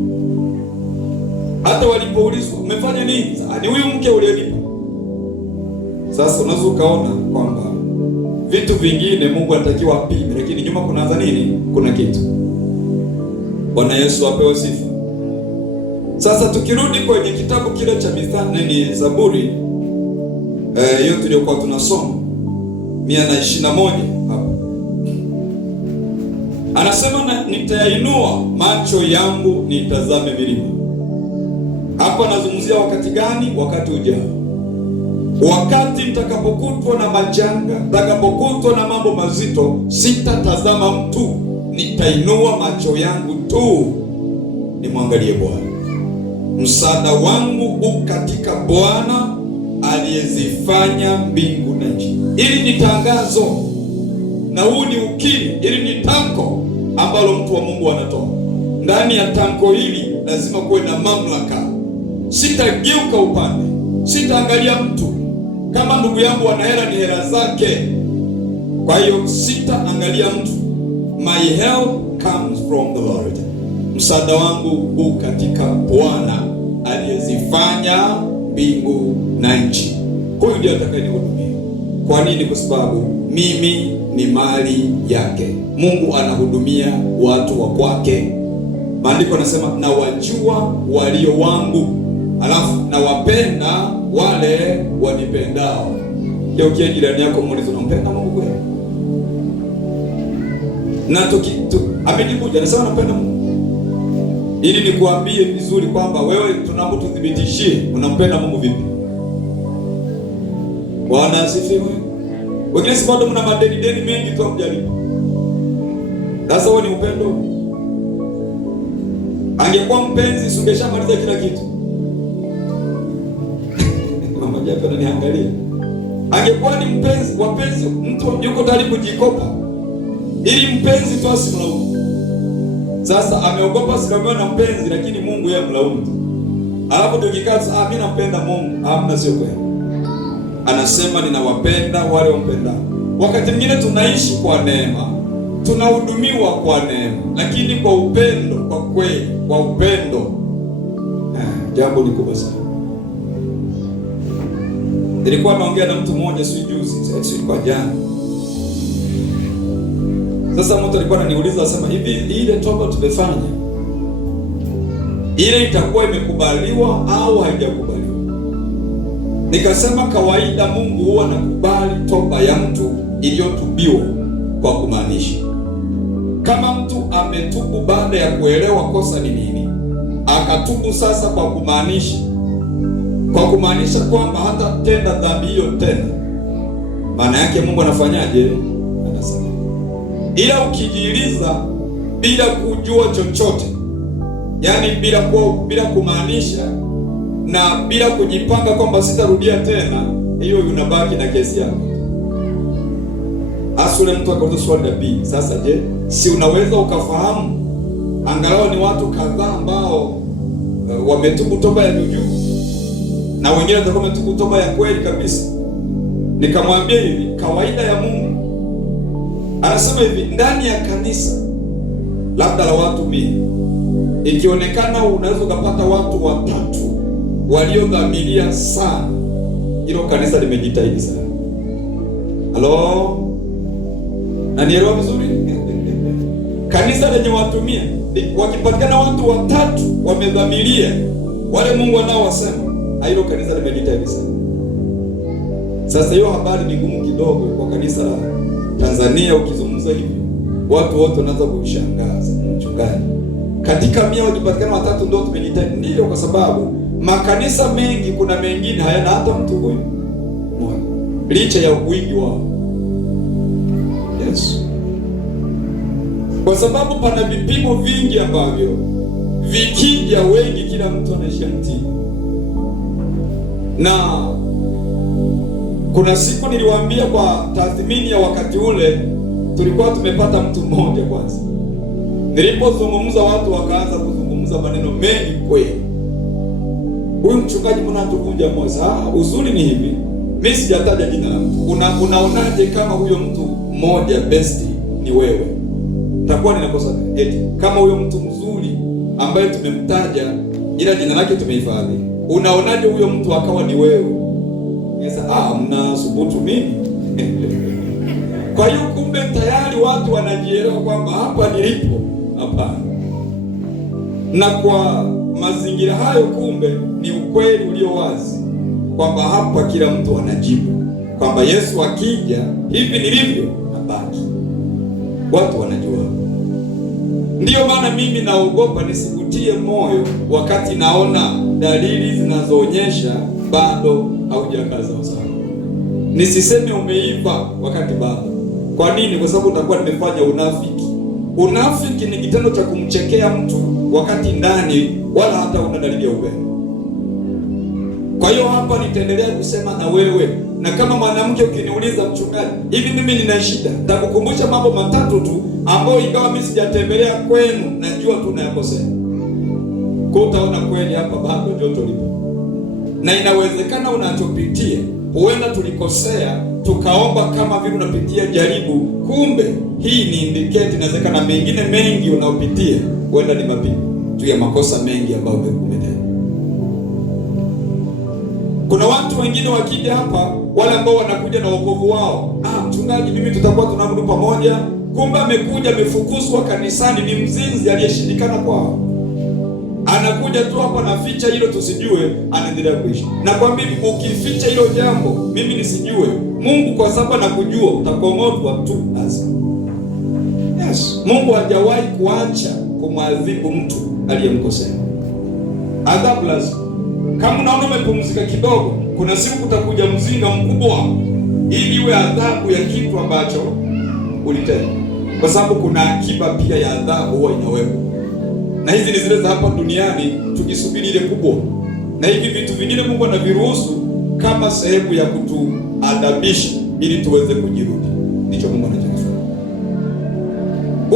Hata walipoulizwa umefanya nini? Ni huyu mke ulionipa. Sasa unaweza ukaona kwamba vitu vingine Mungu anatakiwa apime, lakini nyuma kunaanza nini? Kuna kitu. Bwana Yesu apewe sifa. Sasa tukirudi kwenye kitabu kile cha Mithali, ni Zaburi hiyo tuliyokuwa tunasoma 121 hapa. Anasema nitayainua macho yangu nitazame milima. Hapa anazungumzia wakati gani? Wakati ujao. Wakati nitakapokutwa na majanga, nitakapokutwa na mambo mazito, sitatazama mtu, nitainua macho yangu tu nimwangalie Bwana. Msaada wangu u katika Bwana aliyezifanya mbingu na nchi. Ili ni tangazo, na huu ni ukiri, ili ni tamko ambalo mtu wa Mungu anatoa. Ndani ya tamko hili lazima kuwe na mamlaka. Sitageuka upande, sitaangalia mtu. Kama ndugu yangu ana hela, ni hela zake. Kwa hiyo sitaangalia mtu. My help comes from the Lord. Msaada wangu u katika Bwana aliyezifanya mbingu na nchi. Huyu ndiye atakayenihudumia. Kwa nini? Kwa sababu mimi ni mali yake. Mungu anahudumia watu wa kwake. Maandiko yanasema na wajua walio wangu, alafu na wapenda wale wanipendao. Geukia jirani yako muulize, unampenda Mungu kweli? Na amejikuja anasema napenda Mungu. Ili nikuambie vizuri kwamba wewe tunapotuthibitishie unampenda Mungu vipi. Bwana asifiwe. Wengine si bado mna madeni mengi tu hamjalipa. Sasa wewe ni upendo? Angekuwa mpenzi usingeshamaliza kila kitu. Mama japo ananiangalia. Angekuwa ni mpenzi, wapenzi, mtu yuko tayari kujikopa ili mpenzi tu asimlaumu. Sasa ameogopa asilaumiwe na mpenzi, lakini Mungu yeye mlaumu tu. Alafu tukikaa mimi nampenda Mungu, hamna, sio kweli. Anasema ninawapenda wale wampendao. Wakati mwingine tunaishi kwa neema, tunahudumiwa kwa neema, lakini kwa upendo, kwa kweli, kwa upendo. Jambo ni kubwa sana. Nilikuwa naongea na mtu mmoja si juzi, sio kwa jana. Sasa mtu alikuwa ananiuliza, asema hivi, ile toba tumefanya ile itakuwa imekubaliwa au haijakubaliwa? Nikasema kawaida Mungu huwa anakubali toba ya mtu iliyotubiwa kwa kumaanisha. Kama mtu ametubu baada ya kuelewa kosa ni nini, akatubu sasa kwa kumaanisha kwamba hata tenda dhambi hiyo tena, maana yake Mungu anafanyaje? Anasema. Ila ukijiliza bila kujua chochote, yaani bila kumaanisha na bila kujipanga kwamba sitarudia tena, hiyo unabaki na kesi yako. Asule mtu akauliza swali la pili, sasa je, si unaweza ukafahamu angalau ni watu kadhaa ambao wametubu toba ya juu na wengine watakuwa wametubu toba ya kweli kabisa? Nikamwambia hivi, kawaida ya Mungu anasema hivi, ndani ya kanisa labda la watu 100, ikionekana unaweza ukapata watu 3 waliodhamiria sana, hilo kanisa limejitahidi sana. Halo, nanielewa vizuri? Kanisa lenye watu 100, wakipatikana watu 3 wamedhamiria wale Mungu anaowasema, hilo kanisa limejitahidi sana. Sasa hiyo habari ni ngumu kidogo kwa kanisa la Tanzania. Ukizungumza hivi watu wote wanaanza kushangaza, mchungaji, katika 100 wakipatikana 3 ndio tumejitahidi. Ndio, kwa sababu makanisa mengi, kuna mengine hayana hata mtu huyu mmoja, licha ya wingi wao. Yes, kwa sababu pana vipimo vingi ambavyo vikija wengi, kila mtu anaishia mtini. Na kuna siku niliwaambia kwa tathmini ya wakati ule, tulikuwa tumepata mtu mmoja kwanza. Nilipozungumza watu wakaanza kuzungumza maneno mengi kweli. Huyu mchungaji mbona atuvunja moyo? Uzuri ni hivi, mimi sijataja jina la mtu. Unaonaje kama huyo mtu mmoja besti ni wewe? Takuwa ninakosa eti kama huyo mtu mzuri ambaye tumemtaja ila jina lake tumehifadhi, unaonaje huyo mtu akawa ni wewe? Sasa mna subutu mimi. Kwa hiyo kumbe tayari watu wanajielewa kwamba hapa nilipo hapana. Na kwa mazingira hayo, kumbe ni ukweli ulio wazi kwamba hapa kila mtu anajibu kwamba Yesu akija hivi nilivyo nabaki. Watu wanajua. Ndiyo maana mimi naogopa nisikutie moyo wakati naona dalili zinazoonyesha bado haujakaza sawa. Nisiseme umeiva wakati bado. Kwa nini? Kwa sababu utakuwa nimefanya unafiki. Unafiki ni kitendo cha kumchekea mtu wakati ndani wala hata una dalili ya upendo. Kwa hiyo hapa nitaendelea kusema na wewe, na kama mwanamke ukiniuliza, mchungaji, hivi mimi nina shida, nitakukumbusha mambo 3 tu ambayo ingawa mimi sijatembelea kwenu najua tu nayakosea. Kwa utaona kweli hapa bado joto lipo. Na inawezekana unachopitia huenda tulikosea, tukaomba kama vile unapitia jaribu, kumbe hii ni indicate. Inawezekana mengine mengi unaopitia huenda ni mapigo tu ya makosa mengi ambayo umetenda. Kuna watu wengine wakija hapa, wale ambao wanakuja na wokovu wao, mchungaji, mimi tutakuwa tunaabudu pamoja, kumbe amekuja amefukuzwa kanisani, ni mzinzi aliyeshindikana kwao. Anakuja tu hapa na ficha hilo tusijue, anaendelea kuishi. Na kwa mimi ukificha hilo jambo, mimi nisijue, Mungu kwa sababu anakujua utakomotwa tu lazima. Yes, Mungu hajawahi kuacha kumwadhibu mtu aliyemkosea. Adhabu lazima. Kama unaona umepumzika kidogo, kuna siku utakuja mzinga mkubwa ili iwe adhabu ya kitu ambacho ulitenda. Kwa sababu kuna akiba pia ya adhabu huwa inawekwa. Na hizi ni zile za hapa duniani, tukisubiri ile kubwa. Na hivi vitu vingine Mungu anaviruhusu kama sehemu ya kutuadabisha ili tuweze kujirudi. Ndicho Mungu anachofanya.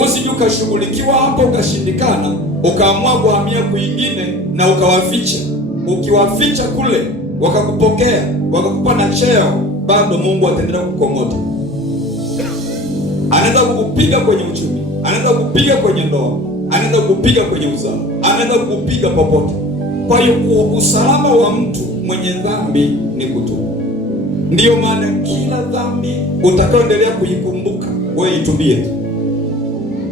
Usije ukashughulikiwa hapo ukashindikana, ukaamua kuhamia kwingine na ukawaficha. ukiwaficha kule, wakakupokea, wakakupa na cheo, bado Mungu ataendelea kukong'ota. Anaweza kukupiga kwenye uchumi, anaweza kukupiga kwenye ndoa, anaweza kukupiga kwenye uzao, anaweza kukupiga popote. Kwa hiyo usalama wa mtu mwenye dhambi ni kutubu. Ndiyo maana kila dhambi utakayoendelea kuikumbuka, wewe itubie tu.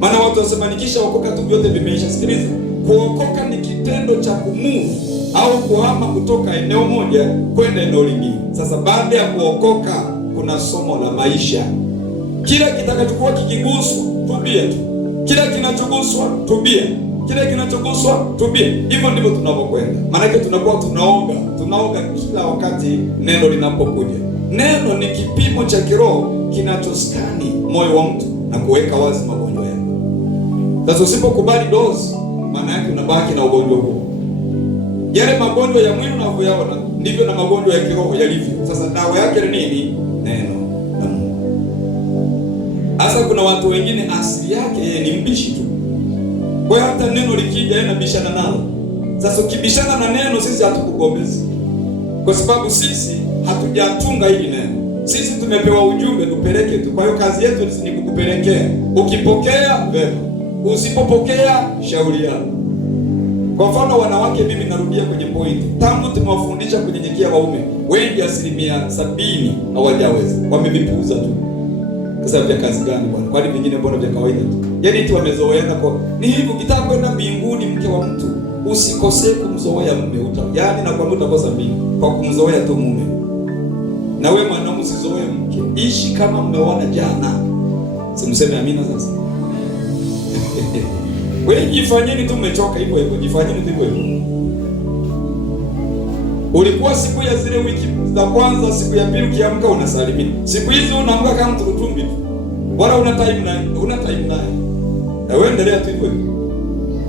Maana watu wasema nikisha okoka tu vyote vimeisha. Sikiliza, kuokoka ni kitendo cha kumove au kuhama kutoka eneo moja kwenda eneo lingine. Sasa baada ya kuokoka kuna somo la maisha. Kila kitakachokuwa kikiguswa, tubia tu. Kila kinachoguswa, tubia. Kila kinachoguswa, tubia. Hivyo ndivyo tunapokwenda. Maana yake tunakuwa tunaoga kila wakati neno linapokuja. Neno ni kipimo cha kiroho kinachoskani moyo wa mtu na kuweka wazi magonjwa yako. Sasa usipokubali dozi, maana yake unabaki na ugonjwa huo. Yale magonjwa ya mwili unavyoyaona ndivyo na magonjwa ya kiroho yalivyo. Sasa dawa yake ni nini? Neno la Mungu. Sasa kuna watu wengine asili yake yeye ni mbishi tu. Kwa hiyo hata neno likija yeye anabishana nalo. Sasa ukibishana na neno, sisi hatukugombezi. Kwa sababu sisi hatujatunga hili neno. Sisi tumepewa ujumbe tupeleke tu. Kwa hiyo kazi yetu ni kukupelekea. Ukipokea vema, usipopokea shauri yako. Kwa mfano wanawake, mimi narudia kwenye pointi. Tangu tumewafundisha kunyenyekea waume, wengi 70% hawajaweza. Wamevipuuza tu. Sasa vya kazi gani bwana? Kwani vingine bora vya kawaida tu. Yaani tu wamezoeana kwa. Ni hivyo, ukitaka kwenda mbinguni mke wa mtu, usikosee kumzoea mume yaani na kwa mtu utakosa mbingu kwa kumzoea tu mume. Na wewe mwanaume usizoee mke. Ishi kama mmeona jana. Simseme amina sasa. Wewe jifanyeni tu umechoka hivyo hivyo, jifanyeni tu hivyo hivyo. Ulikuwa siku ya zile wiki za kwanza, siku ya pili ukiamka unasalimia. Siku hizi unaamka kama mturutumbi tu. Wala una time naye. Na wewe endelea tu hivyo hivyo.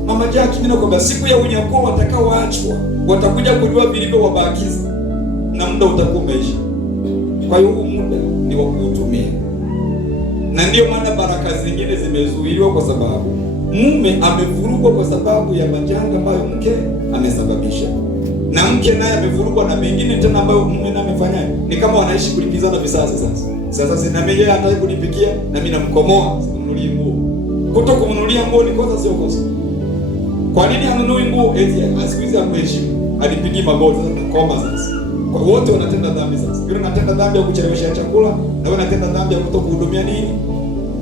Mama Jackie, mimi nakwambia siku ya unyakuo watakao waachwa, watakuja kujua vilivyo wabakiza. Na muda utakuwa umeisha. Kwa hiyo huu muda ni wa kuutumia. Na ndio maana baraka zingine zimezuiliwa kwa sababu mume amevurugwa kwa sababu ya majanga ambayo mke amesababisha. Na mke naye amevurugwa na mengine tena ambayo mume naye amefanya. Ni kama wanaishi kulipizana visasi sasa. Sasa sina mimi hataki kunipikia na mimi namkomoa, sikumnunulie nguo. Kutokumnunulia nguo ni kosa, sio kosa. Kwa nini anunui nguo eti asikize amheshimu? Alipigi magoti sasa koma sasa. Kwa wote wanatenda dhambi sasa. Yule anatenda dhambi ya kuchelewesha chakula, na wewe unatenda dhambi ya kutokuhudumia nini?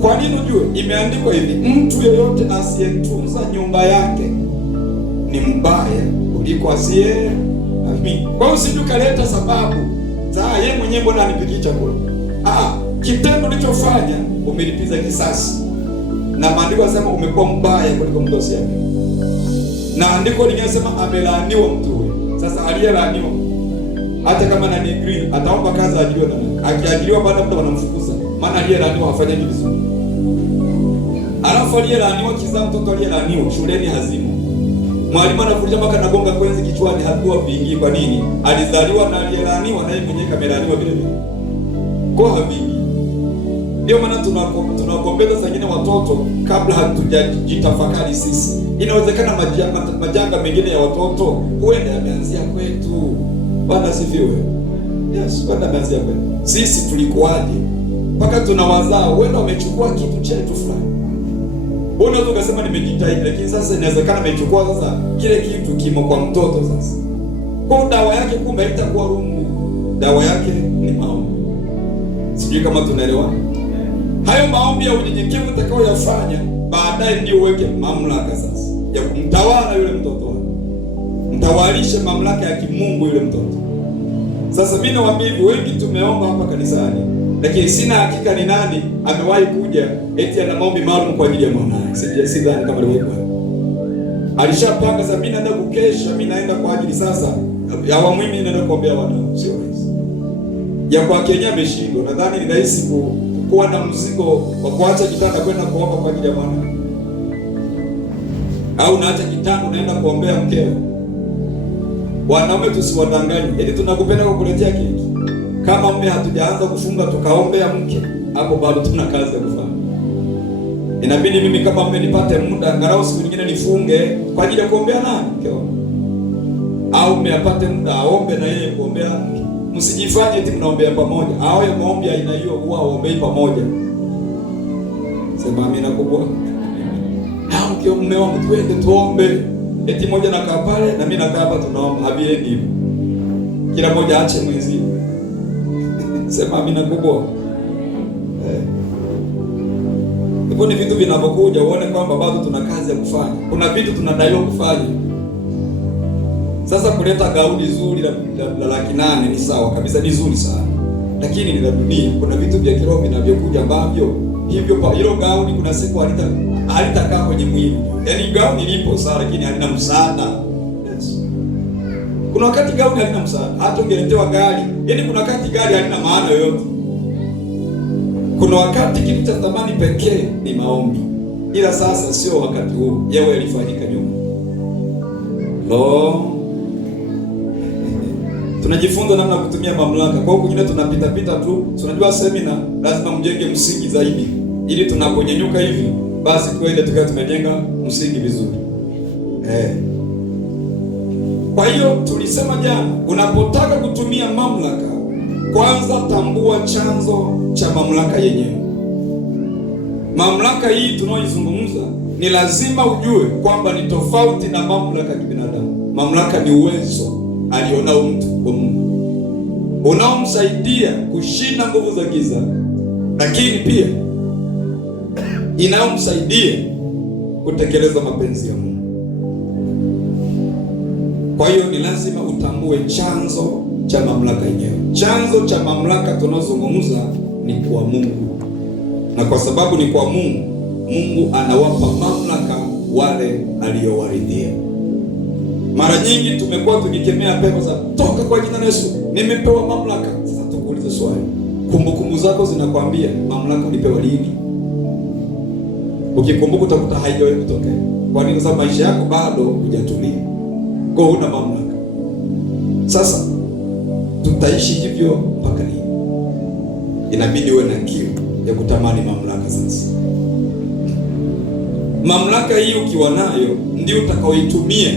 Kwa nini ujue? Imeandikwa hivi, mtu yeyote asiyetunza nyumba yake ni mbaya kuliko asiye. Kwa hiyo usije ukaleta sababu za yeye mwenyewe mbona anipiki chakula. Kitendo ulichofanya umelipiza kisasi. Na maandiko yanasema umekuwa mbaya kuliko mtu asiyeamini. Na andiko linasema amelaaniwa mtu huyo. Sasa aliyelaaniwa hata kama na degree ataomba kazi ajiliwe na nani? Akiajiliwa baada mtu anamfukuza. Maana aliyelaaniwa hafanyi vizuri. Alafu aliyelaaniwa kizaa mtoto aliyelaaniwa shuleni hazimu. Mwalimu anafundisha mpaka nagonga kwenzi kichwani hatua vingi. Kwa nini? Alizaliwa na aliyelaaniwa na yeye mwenyewe kamelaaniwa vile vile. Kwa havingi. Ndio maana tunawagombeza sangine watoto kabla hatujajitafakari sisi. Inawezekana majanga mengine ya watoto huenda yameanzia kwetu. Bwana sifiwe. Yes, Bwana ameanzia kwetu. Sisi tulikuwaje? Mpaka tunawazaa huenda wamechukua kitu chetu fulani. Mbona tu ukasema nimejitahidi, lakini sasa inawezekana amechukua sasa kile kitu kimo kwa mtoto sasa. Kwa dawa yake kumbe haitakuwa rungu. Dawa yake ni maombi. Sijui kama tunaelewana. Hayo maombi ya unyenyekevu utakayoyafanya baadaye ndio uweke mamlaka sasa ya kumtawala yule mtoto wako. Mtawalishe mamlaka ya kimungu yule mtoto. Sasa mimi nawaambia hivi, wengi tumeomba hapa kanisani, lakini sina hakika ni nani amewahi kuja eti ana maombi maalum kwa ajili ya mwanae. Sidhani kama leo alishapanga sasa, mimi naenda kukesha, mimi naenda kwa ajili sasa ya awamu hii naenda kuombea wanao. Sio rahisi. Ya kwa Kenya ameshindwa. Nadhani ni rahisi kuwa na mzigo wa kuacha kitanda kwenda kuomba kwa ajili ya mwana. Au naacha kitanda naenda kuombea mkeo. Wanaume tusiwadanganye. Eti tunakupenda kukuletea keki. Kama mume hatujaanza kufunga tukaombea mke, hapo bado tuna kazi ya kufanya. Inabidi mimi kama mume nipate muda angalau siku nyingine nifunge kwa ajili ya kuombea nani? Mkeo. au mmeapate muda aombe na yeye kuombea mke. Msijifanye eti mnaombea pamoja. Hao ya maombi aina hiyo huwa waombei pamoja. Sema amina kubwa. Hao mke mume wangu twende tuombe. Eti moja nakaa pale na mimi nakaa hapa tunaomba. Habiendi hivyo. Kila mmoja aache mwenzie. Sema amina kubwa. Hivyo ni vitu vinavyokuja uone kwamba bado tuna kazi ya kufanya. Kuna vitu tunadaiwa kufanya. Sasa kuleta gauni zuri la 800,000 ni sawa kabisa, ni zuri sana. Lakini ni la dunia. Kuna vitu vya kiroho vinavyokuja ambavyo hivyo kwa hilo gauni kuna siku halitakaa kwenye mwili. Yaani gauni lipo sawa lakini halina msaada. Yes. Kuna wakati gauni halina msaada. Hata ungeletewa gari, yaani kuna wakati gari halina maana yoyote. Kuna wakati kitu cha thamani pekee ni maombi. Ila sasa sio wakati huu. Yeye alifanyika nyuma. Tunajifunza namna kutumia mamlaka. Kwa hiyo kwingine tunapita tu. Tunajua semina lazima mjenge msingi zaidi. Ili tunaponyenyuka hivi, basi twende tukawa tumejenga msingi vizuri. Kwa hiyo tulisema jana, unapotaka kutumia mamlaka, kwanza tambua chanzo cha mamlaka yenyewe. Mamlaka hii tunaoizungumza ni lazima ujue kwamba ni tofauti na mamlaka ya kibinadamu. Mamlaka ni uwezo alionao mtu kwa Mungu unaomsaidia kushinda nguvu za giza, lakini pia inayomsaidia kutekeleza mapenzi ya Mungu. Kwa hiyo ni lazima utambue chanzo cha mamlaka yenyewe. Chanzo cha mamlaka tunazozungumza ni kwa Mungu, na kwa sababu ni kwa Mungu, Mungu anawapa mamlaka wale aliowaridhia. Mara nyingi tumekuwa tukikemea pepo za toka kwa jina la Yesu, nimepewa mamlaka. Sasa tukuulize swali, kumbukumbu zako zinakwambia mamlaka ulipewa lini? Ukikumbuka utakuta haijawahi kutokea. Kwa nini? Kwa sababu maisha yako bado hujatulia, kwa huna mamlaka. Sasa tutaishi hivyo mpaka lini? Inabidi uwe na kiu ya kutamani mamlaka. Sasa mamlaka hii ukiwa nayo ndio utakaoitumia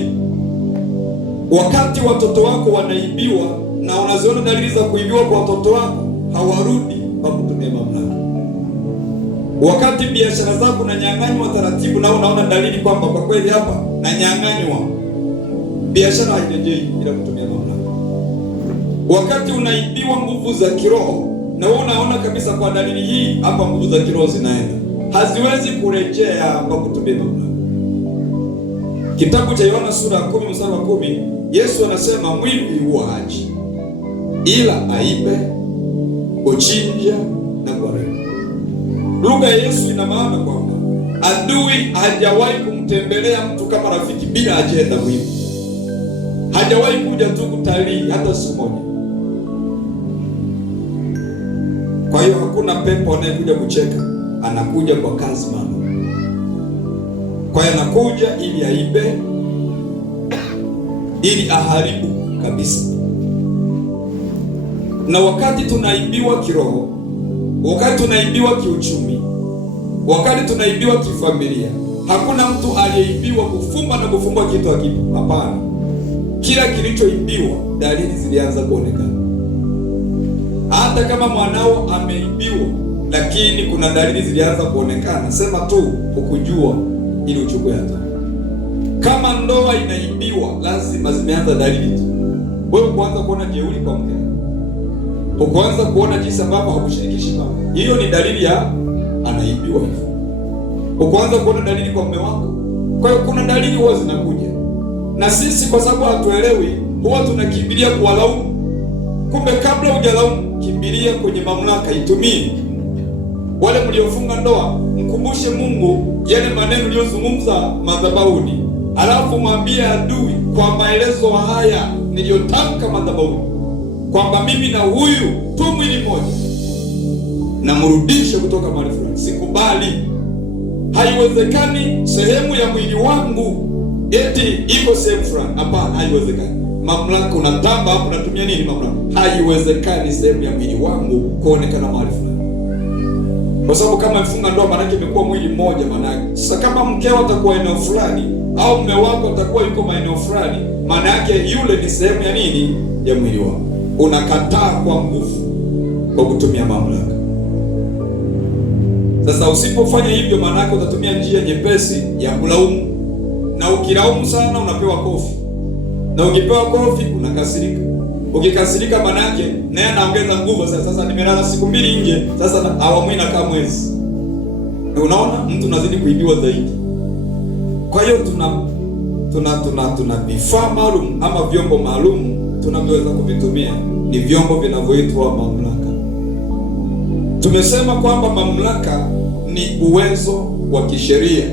wakati watoto wako wanaibiwa na unaziona dalili za kuibiwa kwa watoto wako, hawarudi kwa kutumia mamlaka. Wakati biashara zako unanyang'anywa taratibu na unaona dalili kwamba kwa kweli hapa nanyang'anywa, biashara hairejei bila kutumia mamlaka. Wakati unaibiwa nguvu za kiroho na wewe unaona kabisa kwa dalili hii hapa nguvu za kiroho zinaenda, haziwezi kurejea kwa kutumia mamlaka. Kitabu cha Yohana sura ya 10 mstari wa 10, Yesu anasema mwivi huwa haji ila aibe, kuchinja na kuharibu. Lugha ya Yesu ina maana kwamba adui hajawahi kumtembelea mtu kama rafiki bila ajenda mwivi. Hajawahi kuja tu kutalii hata siku moja. Kwa hiyo hakuna pepo anayekuja kucheka, anakuja kwa kazi maalum. Kwa hiyo anakuja ili aibe, ili aharibu kabisa. Na wakati tunaibiwa kiroho, wakati tunaibiwa kiuchumi, wakati tunaibiwa kifamilia, hakuna mtu aliyeibiwa kufumba na kufumbua kitu hakipo. Hapana. Kila kilichoibiwa dalili zilianza kuonekana. Hata kama mwanao ameibiwa, lakini kuna dalili zilianza kuonekana. Sema tu ukujua ili uchukue hatua. Kama ndoa inaibiwa, lazima zimeanza dalili tu. Wewe kuanza kuona jeuri kwa mke, ukaanza kuona jinsi ambavyo hakushirikishi mama, hiyo ni dalili ya anaibiwa hivyo. Ukaanza kuona dalili kwa mume wako. Kwa hiyo kuna dalili huwa zinakuja, na sisi kwa sababu hatuelewi huwa tunakimbilia kuwalaumu. Kumbe kabla hujalaumu, kimbilia kwenye mamlaka, itumie. Wale mliofunga ndoa, mkumbushe Mungu yale maneno uliyozungumza madhabahuni, alafu mwambie adui kwa maelezo haya niliyotamka madhabahuni kwamba mimi na huyu tu mwili mmoja, na mrudishe kutoka mahali fulani. Sikubali, haiwezekani sehemu ya mwili wangu eti iko sehemu fulani. Hapana, haiwezekani. Mamlaka unatamba hapo, unatumia nini mamlaka? Haiwezekani sehemu ya mwili wangu kuonekana mahali fulani. Kwa sababu kama mfunga ndoa maana yake imekuwa mwili mmoja maana yake. Sasa kama mkeo atakuwa eneo fulani, au mume wako atakuwa yuko maeneo fulani, maana yake yule ni sehemu ya nini? Ya mwili wako. Unakataa kwa nguvu kwa kutumia mamlaka. Sasa usipofanya hivyo, maana yake utatumia njia nyepesi ya kulaumu, na ukilaumu sana unapewa kofi, na ukipewa kofi unakasirika. Ukikasirika, maana yake naye anaongeza nguvu. Sasa nimelala siku 2 nje, sasa awamu inakaa mwezi. Unaona, mtu unazidi kuibiwa zaidi. Kwa hiyo tuna vifaa maalum ama vyombo maalum tunavyoweza kuvitumia, ni vyombo vinavyoitwa mamlaka. Tumesema kwamba mamlaka ni uwezo wa kisheria.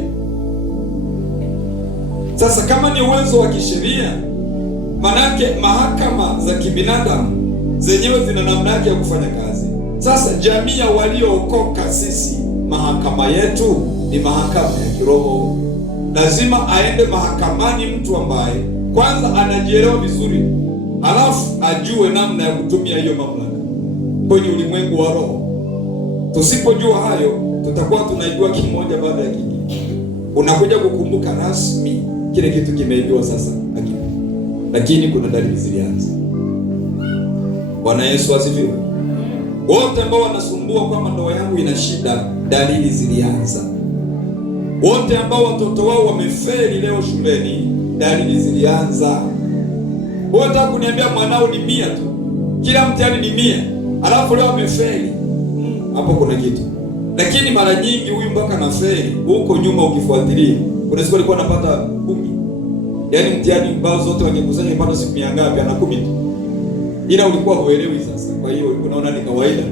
Sasa kama ni uwezo wa kisheria, manake mahakama za kibinadamu zenyewe zina namna yake ya kufanya kazi. Sasa jamii ya waliookoka, sisi mahakama yetu ni mahakama ya kiroho. Lazima aende mahakamani mtu ambaye kwanza anajielewa vizuri, alafu ajue namna ya kutumia hiyo mamlaka kwenye ulimwengu wa roho. Tusipojua hayo, tutakuwa tunaijua kimoja baada ya kingine. Unakuja kukumbuka rasmi kile kitu kimeibiwa sasa akipo, lakini kuna dalili zilianza. Bwana Yesu asifiwe. Wote ambao wanasumbua kwamba ndoa yangu ina shida, dalili zilianza. Wote ambao watoto wao wamefeli leo shuleni, dalili zilianza. Wote kuniambia mwanao ni 100 tu, kila mtihani ni 100, alafu leo amefeli, hapo kuna kitu. Lakini mara nyingi huyu mpaka na feli, huko nyuma ukifuatilia, kuna siku alikuwa anapata 10. Yaani mtihani mbao zote wangekusanya ipata siku 100 ngapi? Ana 10 tu. Ila ulikuwa huelewi sasa. Kwa hiyo unaona ni kawaida.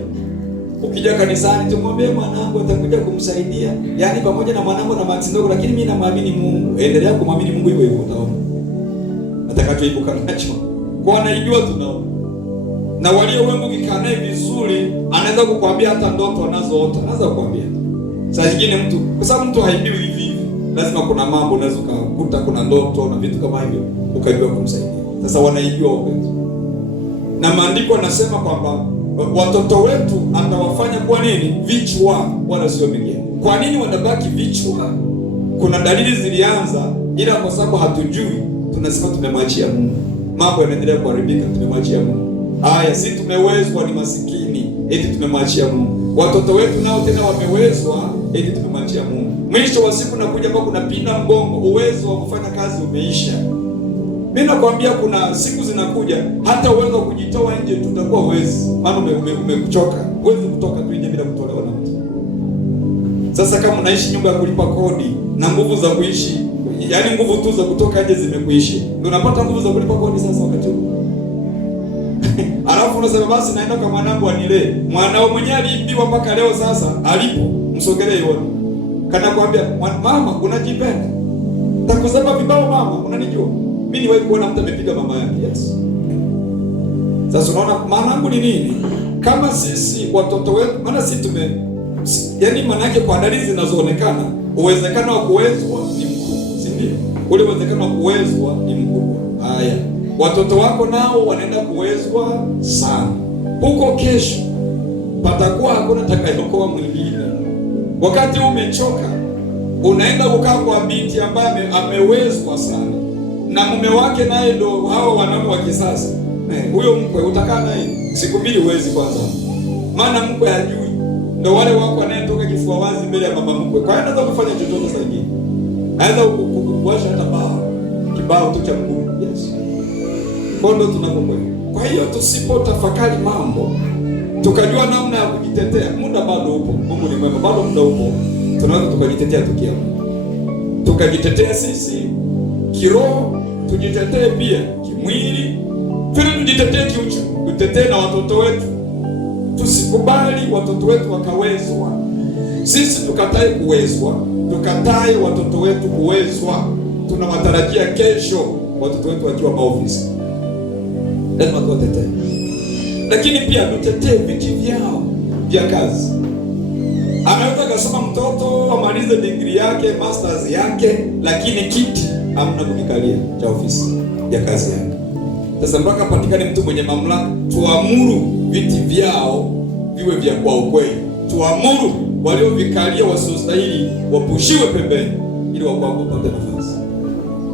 Ukija kanisani tumwambie mwanangu atakuja kumsaidia. Yaani pamoja na mwanangu na maksi ndogo, lakini mimi namwamini Mungu. Endelea kumwamini Mungu hivyo hivyo, utaona atakachoibuka nacho. Kwa anaijua tunaona. Na walio wengi ukikaa naye vizuri, anaweza kukuambia hata ndoto anazoota. Anaweza kukuambia. Saa nyingine mtu, kwa sababu mtu haibiwi hivi hivi. Lazima kuna mambo unaweza kukuta, kuna ndoto na vitu kama hivyo, ukajua kumsaidia. Sasa wanaijua wapenzi. Na maandiko yanasema kwamba watoto wetu atawafanya kuwa nini? Vichwa, wala sio migeni. Kwa nini wanabaki vichwa? Kuna dalili zilianza, ila kwa sababu hatujui, tunasema tumemwachia Mungu. Mambo yanaendelea kuharibika, tumemwachia Mungu. Haya, si tumewezwa ni masikini, eti tumemwachia Mungu. Watoto wetu nao tena wamewezwa, eti tumemwachia Mungu. Mwisho wa siku nakuja kwa kuna pinda mgongo, uwezo wa kufanya kazi umeisha. Mimi nakwambia kuna siku zinakuja hata uwezo wa kujitoa nje tutakuwa uwezi. Maana umekuchoka. Uwezi kutoka tu nje bila kutolewa na mtu. Sasa kama unaishi nyumba ya kulipa kodi na nguvu za kuishi, yaani nguvu tu za kutoka nje zimekuishi, ndio unapata nguvu za kulipa kodi sasa wakati huu. Alafu unasema basi naenda kwa mwanangu anilee. Mwanao mwenyewe aliibiwa mpaka leo sasa alipo. Msogelee yone. Kana kuambia mama unajipenda. Takusema vibao mama, unanijua. Mimi niwahi kuona mtu amepiga mama yake. Yes. Sasa unaona maana yangu ni nini? Kama sisi watoto wetu, maana sisi yaani maana yake kwa dalili zinazoonekana, uwezekano wa kuwezwa ni mkubwa, si ndio? Ule uwezekano wa kuwezwa ni mkubwa. Haya. Watoto wako nao wanaenda kuwezwa sana. Huko kesho patakuwa hakuna atakayeokoa mwingine. Wakati umechoka, unaenda kukaa kwa binti ambaye amewezwa sana. Na mume wake naye ndo hao wanaume wa kisasa. Huyo mkwe utakaa naye siku 2 uwezi kwanza. Maana mkwe hajui. Ndo wale wako anayetoka kifua wazi mbele ya mama mkwe. Kwa hiyo anaweza kufanya chochote sahihi. Anaweza kuwasha hata kibao tu cha mguu. Yes. Kondo tunapokwenda. Kwa hiyo tusipotafakari mambo, tukajua namna ya kujitetea, muda bado upo. Mungu ni mwema, bado muda upo. Tunaweza tukajitetea tukiamua. Tukajitetea sisi kiroho, tujitetee pia kimwili, vile tujitetee kiuchumi, tutetee na watoto wetu. Tusikubali watoto wetu wakawezwa. Sisi tukatae kuwezwa, tukatae watoto wetu kuwezwa. Tunawatarajia kesho watoto wetu wakiwa maofisa. Lazima tuwatetee. Lakini pia tutetee viti vyao vya kazi. Anaweza kusema mtoto amalize degree yake, masters yake, lakini kiti hamna kukikalia cha ofisi ya kazi yake. Sasa mpaka patikane mtu mwenye mamlaka, tuamuru viti vyao viwe vya kwa ukweli. Tuamuru waliovikalia wasiostahili wapushiwe pembeni ili wapate nafasi.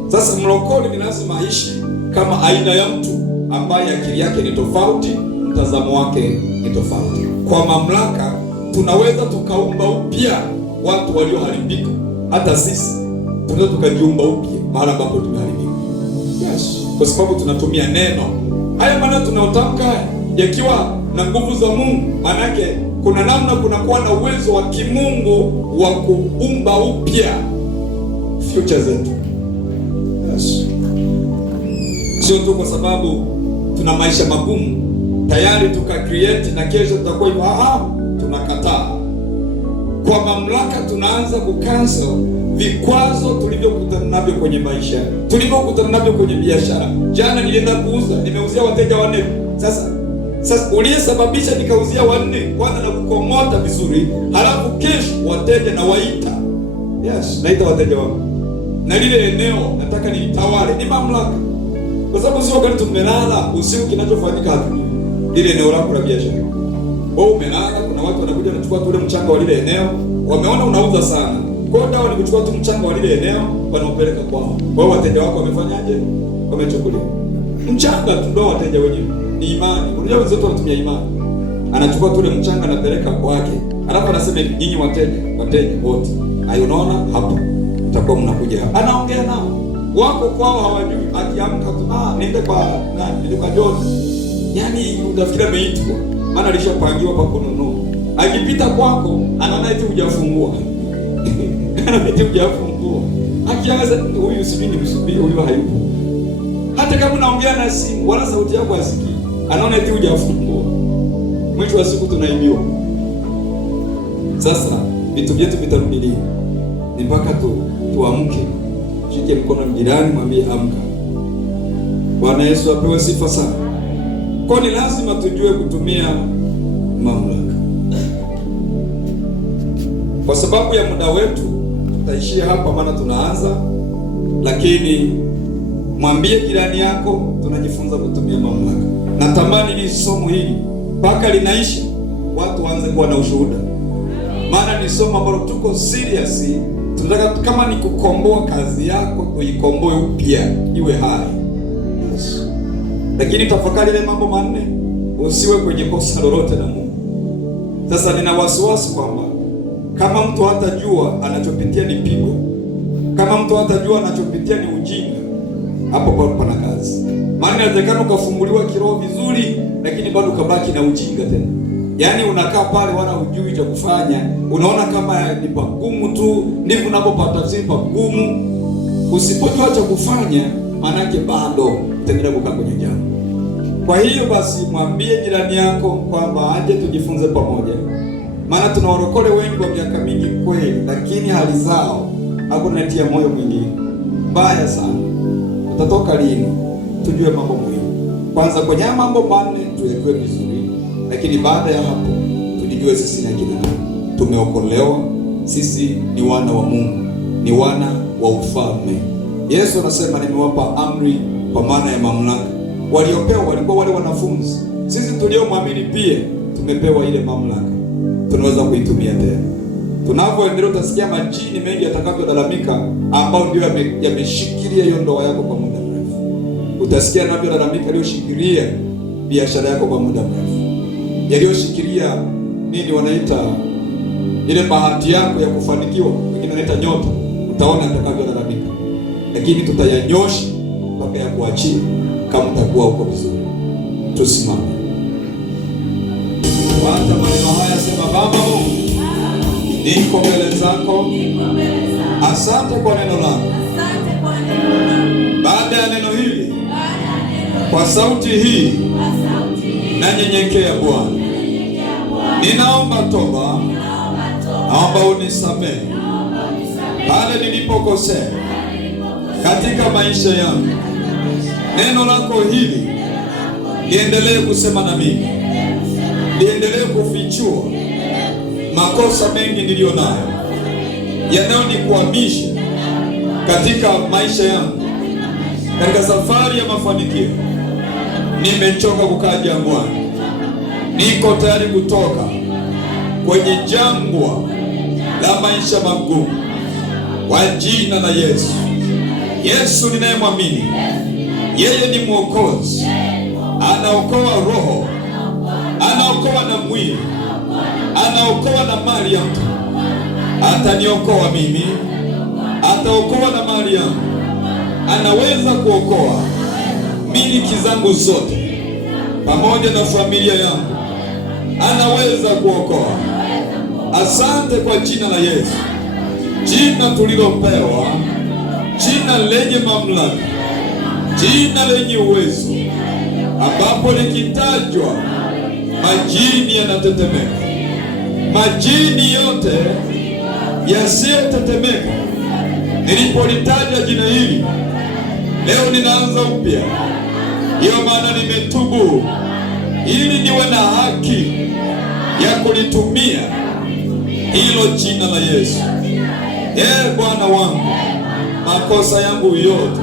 Sasa mlokole ni lazima aishi kama aina ya mtu ambaye akili yake ni tofauti, mtazamo wake ni tofauti. Kwa mamlaka tunaweza tukaumba upya watu walioharibika. Hata sisi tunaweza tukajiumba upya mahali ambapo tumeharibika. Yes, kwa sababu tunatumia neno. Haya maneno tunayotamka yakiwa na nguvu za Mungu, maana yake kuna namna kunakuwa na uwezo wa kimungu wa kuumba upya future zetu. Yes. Sio tu kwa sababu tuna maisha magumu tayari tuka create na kesho tutakuwa hivyo. Tunakataa. Kwa mamlaka tunaanza kucancel vikwazo tulivyokutana navyo kwenye maisha, tulivyokutana navyo kwenye biashara. Jana nilienda kuuza, nimeuzia wateja 4. Sasa uliyesababisha nikauzia 4 kwanza na kukong'ota vizuri, halafu kesho wateja na waita. Yes, naita wateja wangu. Na lile eneo nataka nitawale, ni mamlaka. Kwa sababu sio wakati tumelala usiku kinachofanyika hapo. Lile eneo lako la biashara. Wewe umelala, kuna watu wanakuja wanachukua tu ule mchanga wa lile eneo, wameona unauza sana. Kwa hiyo dawa ni kuchukua tu mchanga wa lile eneo, wanaupeleka kwao. Wao wateja wako wamefanyaje? Wamechukulia. Mchanga tu ndio wateja wenyewe. Ni imani. Unajua wenzetu wanatumia imani. Anachukua tu ule mchanga anapeleka kwake. Alafu anasema nyinyi wateja wote. Hayo unaona hapo. Mtakuwa mnakuja hapa. Anaongea nao. Wako kwao hawajui. Akiamka tu niende kwa nani? Kwa John. Yaani utafikiri ameitwa. Maana alishapangiwa pa kununua. Akipita kwako anaona eti hujafungua. Eti hujafungua. Akianza huyu usibini msubiri, huyu hayupo. Hata kama unaongea na simu wala sauti yako hasikii. Anaona eti hujafungua. Mwisho wa siku tunaibiwa. Sasa vitu vyetu vitarudi lini? Ni mpaka tuamke. Shike mkono jirani, mwambie amka. Bwana Yesu apewe sifa sana. Kwa ni lazima tujue kutumia mamlaka. Kwa sababu ya muda wetu tutaishia hapa, maana tunaanza, lakini mwambie jirani yako tunajifunza kutumia mamlaka. Natamani ni somo hili mpaka linaisha watu waanze kuwa na ushuhuda. Maana ni somo ambalo tuko serious. Tunataka kama ni kukomboa kazi yako, tuikomboe upya iwe hai. Yes. Lakini tafakari ile mambo manne, usiwe kwenye kosa lolote na Mungu. Sasa nina wasiwasi kwamba kama mtu hatajua anachopitia ni pigo, kama mtu hatajua anachopitia ni ujinga, hapo pana kazi. Maana inawezekana ukafunguliwa kiroho vizuri, lakini bado ukabaki na ujinga tena. Yaani unakaa pale wala hujui cha kufanya, unaona kama ni pagumu tu, ndivyo unapopata tafsiri pagumu. Usipojua cha kufanya, maana yake bado utaendelea kukaa kwenye jambo. Kwa hiyo basi mwambie jirani yako kwamba aje tujifunze pamoja. Maana tuna warokole wengi wa miaka mingi kweli, lakini hali zao hakuna tia moyo mwingine. Baya sana. Utatoka lini? Tujue mambo muhimu. Kwanza kwenye mambo manne tuelewe vizuri, lakini baada ya hapo tujijue sisi ni akina nani. Tumeokolewa, sisi ni wana wa Mungu, ni wana wa ufalme. Yesu anasema nimewapa amri kwa maana ya mamlaka. Waliopewa walikuwa wale wanafunzi. Sisi tuliomwamini pia tumepewa ile mamlaka. Tunaweza kuitumia tena. Tunapoendelea utasikia majini mengi yatakavyolalamika, ambao ndio yameshikilia hiyo ndoa yako kwa muda mrefu. Utasikia yanavyolalamika yaliyoshikilia biashara yako kwa muda mrefu, yaliyoshikilia nini wanaita ile bahati yako ya kufanikiwa, wengine wanaita nyota. Utaona yatakavyolalamika, lakini tutayanyosha mpaka ya kuachia kama utakuwa uko vizuri. Tusimame. Wacha maneno haya, sema Baba Mungu, niko mbele zako. Asante kwa neno lako. Baada ya neno hili, kwa sauti hii nanyenyekea Bwana. Ninaomba toba. Naomba unisamehe pale nilipokosea katika maisha yangu. Neno lako hili liendelee kusema na mimi, liendelee kufichua makosa mengi niliyo nayo yanayonikwamisha katika maisha yangu, katika safari ya mafanikio. Nimechoka kukaa jangwani, niko tayari kutoka kwenye jangwa la maisha magumu. Kwa jina la Yesu Yesu ninayemwamini, yeye ni Mwokozi, anaokoa roho, anaokoa na mwili, anaokoa na mali ya mtu. Ataniokoa mimi, ataokoa na mali yangu. Anaweza kuokoa miliki zangu zote pamoja na familia yangu, anaweza kuokoa. Asante kwa jina la Yesu, jina tulilopewa, jina lenye mamlaka, jina lenye uwezo, ambapo likitajwa majini yanatetemeka. Majini yote yasiyotetemeka nilipolitaja jina hili. Leo ninaanza upya, ndiyo maana nimetubu ili niwe na haki ya kulitumia hilo jina la Yesu. Bwana wangu, makosa yangu yote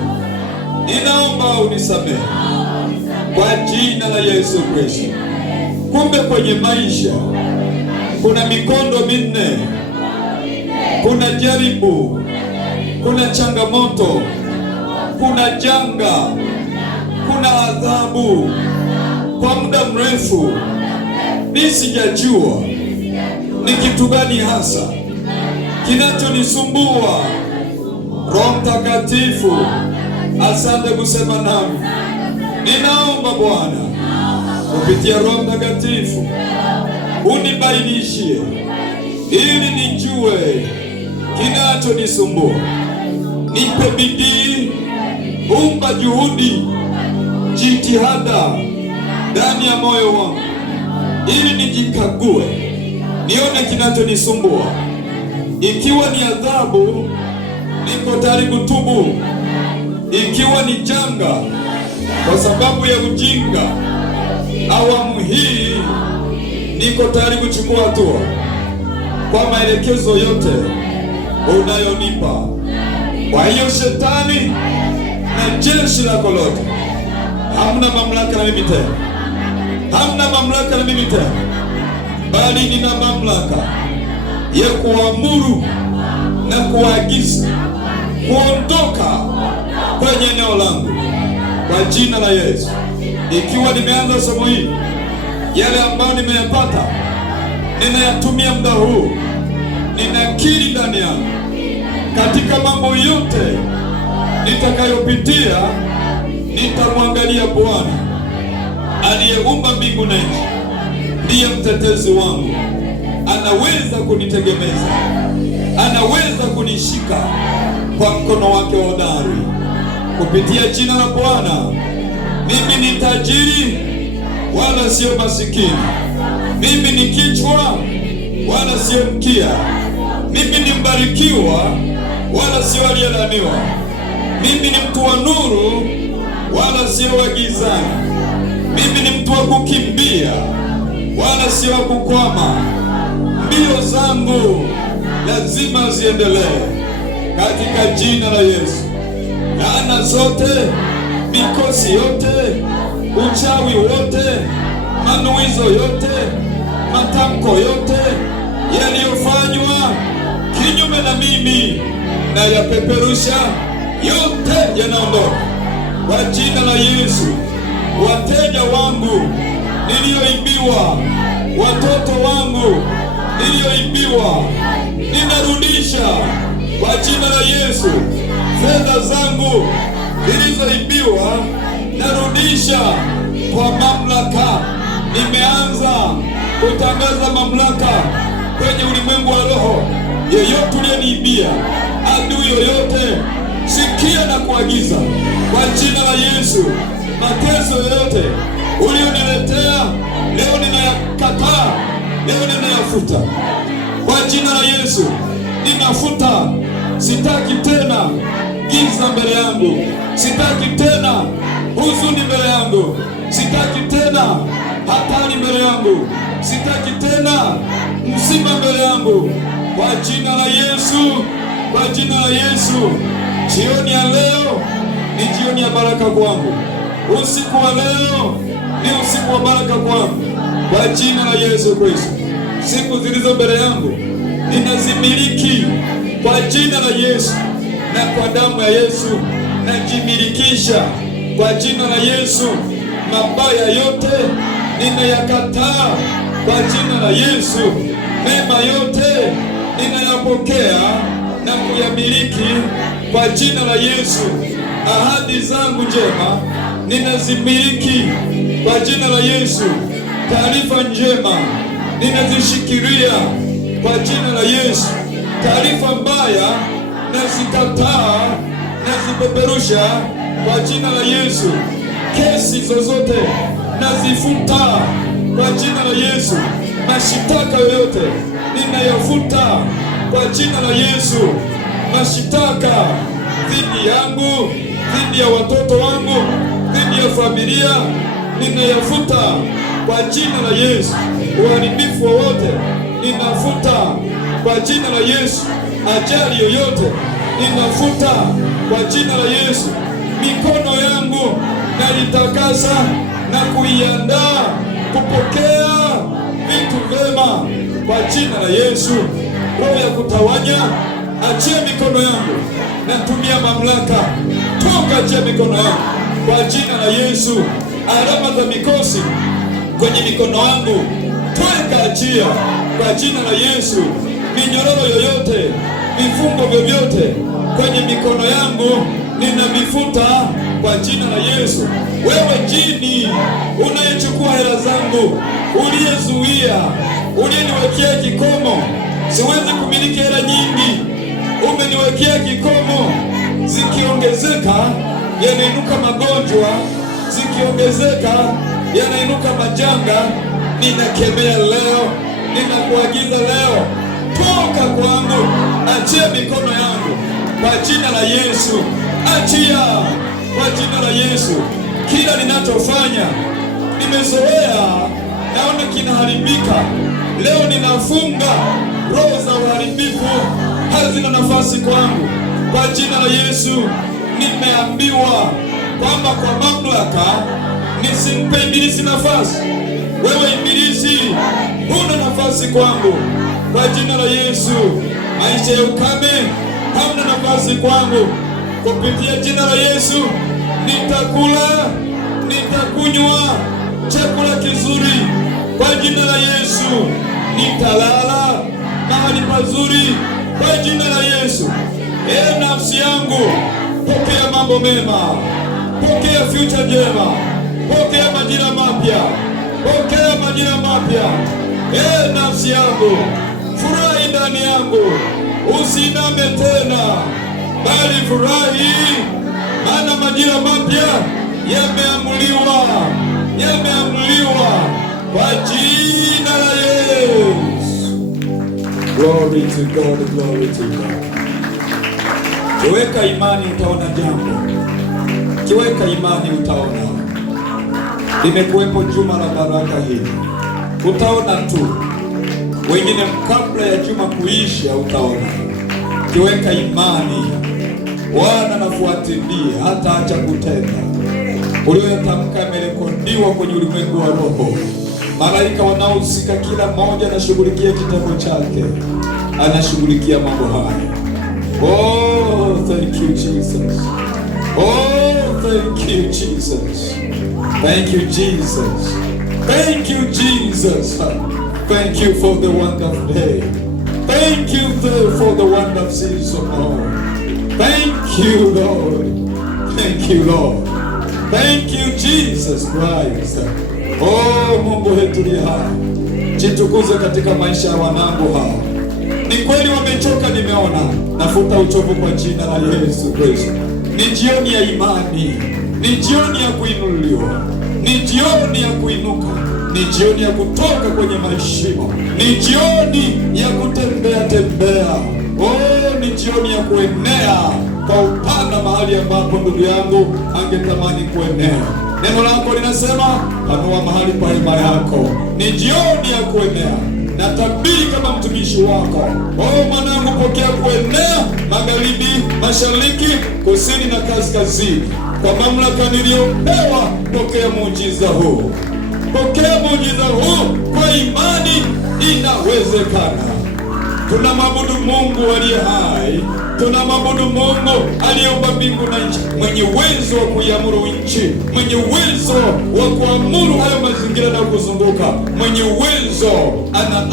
ninaomba unisamehe kwa jina la Yesu Kristo. Kumbe kwenye maisha kuna mikondo minne, kuna jaribu, kuna changamoto, kuna janga, kuna adhabu. Kwa muda mrefu nisijajua ni kitu gani hasa kinachonisumbua. Roho Mtakatifu, asante kusema nami. Ninaomba Bwana kupitia Roho Mtakatifu unibainishie ili nijue kinachonisumbua. Nipe bidii, umba juhudi, jitihada ndani ya moyo wangu ili nijikague, nione kinachonisumbua. Ikiwa ni adhabu, niko tayari kutubu. Ikiwa ni janga kwa sababu ya ujinga, awamu hii niko tayari kuchukua hatua kwa maelekezo yote unayonipa. Kwa hiyo shetani na jeshi lako lote, hamna mamlaka na mimi tena, hamna mamlaka na mimi tena, bali nina mamlaka ya kuamuru na kuagiza kuondoka kwenye eneo langu kwa jina la Yesu. Ikiwa nimeanza somo hili, yale ambayo nimeyapata ninayatumia muda huu, ninakiri ndani yangu katika mambo yote nitakayopitia, nitamwangalia Bwana aliyeumba mbingu na nchi. Ndiye mtetezi wangu, anaweza kunitegemeza, anaweza kunishika kwa mkono wake hodari. Kupitia jina la Bwana, mimi ni tajiri wala sio masikini. Mimi ni kichwa wala sio mkia. Mimi ni mbarikiwa wala sio aliyelaaniwa. Mimi ni mtu wa nuru wala sio wa gizani. Mimi ni mtu wa kukimbia wala sio wa kukwama. Mbio zangu lazima ziendelee katika jina la Yesu. Laana zote, mikosi yote, uchawi wote, manuizo yote, matamko yote yaliyofanywa kinyume na mimi, na yapeperusha yote, yanaondoka kwa jina la Yesu. Wateja wangu nilioibiwa, watoto wangu nilioibiwa, ninarudisha kwa jina la Yesu. Fedha zangu zilizoibiwa narudisha kwa mamlaka. Nimeanza kutangaza mamlaka kwenye ulimwengu wa roho. Yeyote uliyeniibia, adui yoyote, sikia na kuagiza kwa jina la Yesu. Mateso yoyote ulioniletea leo ninayakataa, leo ninayafuta kwa jina la Yesu. Ninafuta, sitaki tena giza mbele yangu, sitaki tena huzuni mbele yangu, sitaki tena hatari mbele yangu, sitaki tena msiba mbele yangu kwa jina la Yesu, kwa jina la Yesu. Jioni ya leo ni jioni ya baraka kwangu. Usiku wa leo ni usiku wa baraka kwangu kwa jina la Yesu Kristo. Siku zilizo mbele yangu ninazimiliki kwa jina la Yesu. na kwa damu ya Yesu najimilikisha kwa jina la Yesu. Mabaya yote ninayakataa kwa jina la Yesu. Mema yote ninayapokea na kuyamiliki kwa jina la Yesu. Ahadi zangu njema ninazimiliki kwa jina la Yesu. Taarifa njema ninazishikilia kwa jina la Yesu. Taarifa mbaya nazikataa, nazipeperusha kwa jina la Yesu. Kesi zozote nazifuta kwa jina la Yesu. Mashitaka yoyote ninayafuta kwa jina la Yesu. Mashitaka dhidi yangu, dhidi ya watoto wangu, dhidi ya familia ninayafuta kwa jina la Yesu. Uharibifu wowote ninafuta kwa jina la Yesu. Ajali yoyote ninafuta kwa jina la Yesu. Mikono yangu naitakasa na kuiandaa kupokea vitu vyema kwa jina la Yesu. Roho ya kutawanya, achia mikono yangu. Natumia mamlaka, toka, achia mikono yangu kwa jina la Yesu. Alama za mikosi kwenye mikono yangu toka, achia kwa jina la Yesu. Minyororo yoyote, vifungo vyovyote kwenye mikono yangu ninavifuta kwa jina la Yesu. Wewe jini unayechukua hela zangu, uliyezuia, uliyeniwekea kikomo, siwezi kumiliki hela nyingi, umeniwekea kikomo. Zikiongezeka yanainuka magonjwa, zikiongezeka yanainuka majanga. Ninakemea leo, ninakuagiza leo, toka kwangu, achia mikono yangu kwa jina la Yesu. Achia kwa jina la Yesu. Kila ninachofanya nimezoea, naona kinaharibika. Leo ninafunga roho za uharibifu, hazina nafasi kwangu kwa jina la Yesu. Nimeambiwa kwamba kwa mamlaka nisimpe ibilisi nafasi. Wewe ibilisi huna nafasi kwangu kwa jina la Yesu. Maisha ya ukame hauna nafasi kwangu. Kupitia jina la Yesu nitakula, nitakunywa chakula kizuri kwa jina la Yesu. Nitalala mahali pazuri kwa jina la Yesu. Nafsi yangu, pokea mambo mema, pokea future njema, pokea majira mapya, pokea majira mapya. Nafsi yangu, furahi ndani yangu, usiname tena, bali furahi, maana majira mapya yameamuliwa, yameamuliwa kwa jina la Yesu. Glory to God, glory to God. Kiweka imani utaona jambo, kiweka imani utaona. Limekuwepo juma la baraka hili, utaona tu. Wengine kabla ya juma kuisha utaona. Kiweka imani, Bwana nafuatilia hata acha kutenda. Ulioyatamka yamerekodiwa kwenye ulimwengu wa roho. Malaika wanaohusika kila mmoja anashughulikia kitabu chake, anashughulikia mambo haya. Oh, thank you Jesus. Oh, thank you Jesus. Thank you Jesus. Thank you Jesus. Thank you for the wonderful day. Thank you for the wonderful season, Lord. Thank you, Lord. Thank you, Lord. Thank you, Jesus Christ. Oh, Mungu wetu ni hai. Jitukuze katika maisha ya wanangu hao. Ni kweli wamechoka, nimeona. Nafuta uchovu kwa jina la Yesu Kristo. Ni jioni ya imani. Ni jioni ya kuinuliwa. Ni jioni ya kuinuka. Ni jioni ya kutoka kwenye mashimo. Ni jioni ya kutembea tembea. Oh, ni jioni ya kuenea kwa upana mahali ambapo ndugu yangu angetamani kuenea. Neno lako linasema panua mahali pa hema yako. Ni jioni ya kuenea. Natabiri kama mtumishi wako. Oh, mwanangu, pokea kuenea magharibi, mashariki, kusini na kaskazini. Kwa mamlaka niliyopewa, pokea muujiza huu. Pokea muujiza huu kwa imani. Inawezekana. Tunamwabudu Mungu aliye hai, tunamwabudu Mungu aliyeumba mbingu na nchi, mwenye uwezo wa kuiamuru nchi, mwenye uwezo wa kuamuru hayo mazingira na kuzunguka, mwenye uwezo, ana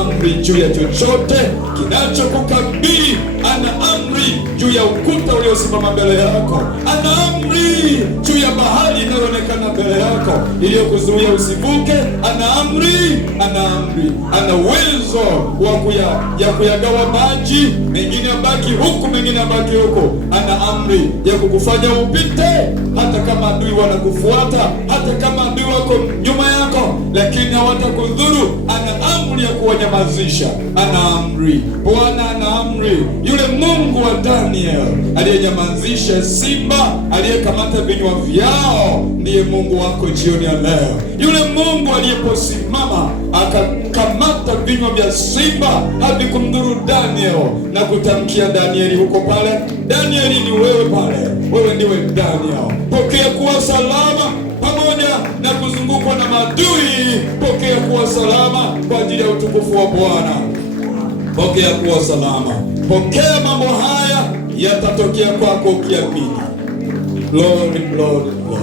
amri juu ya chochote kinachokukabili, ana amri juu ya ukuta uliosimama mbele yako, ana amri juu ya bahari inayoonekana mbele yako iliyokuzuia usivuke, ana amri, ana uwezo wa kuyagawa maji, mengine abaki huku, mengine abaki huku, ana amri ya kukufanya upite, hata kama adui wanakufuata, hata kama adui wako nyuma yako, lakini hawatakudhuru. Ana amri ya kuwanyamazisha, ana amri. Bwana ana amri. Yule Mungu wa Daniel aliyenyamazisha simba, aliyekamata vinywa vyao, ndiye Mungu wako jioni ya leo. Yule Mungu aliyeposimama akakamata vinywa vya simba hadi kumdhuru Daniel na kutamkia Danieli huko pale, Danieli ni wewe pale, wewe ndiwe Daniel. Pokea kuwa salama pamoja na kuzungukwa na maadui. Pokea kuwa salama kwa ajili ya utukufu wa Bwana. Pokea kuwa salama. Pokea mambo haya yatatokea kwako ukiamini. Glory, glory, glory.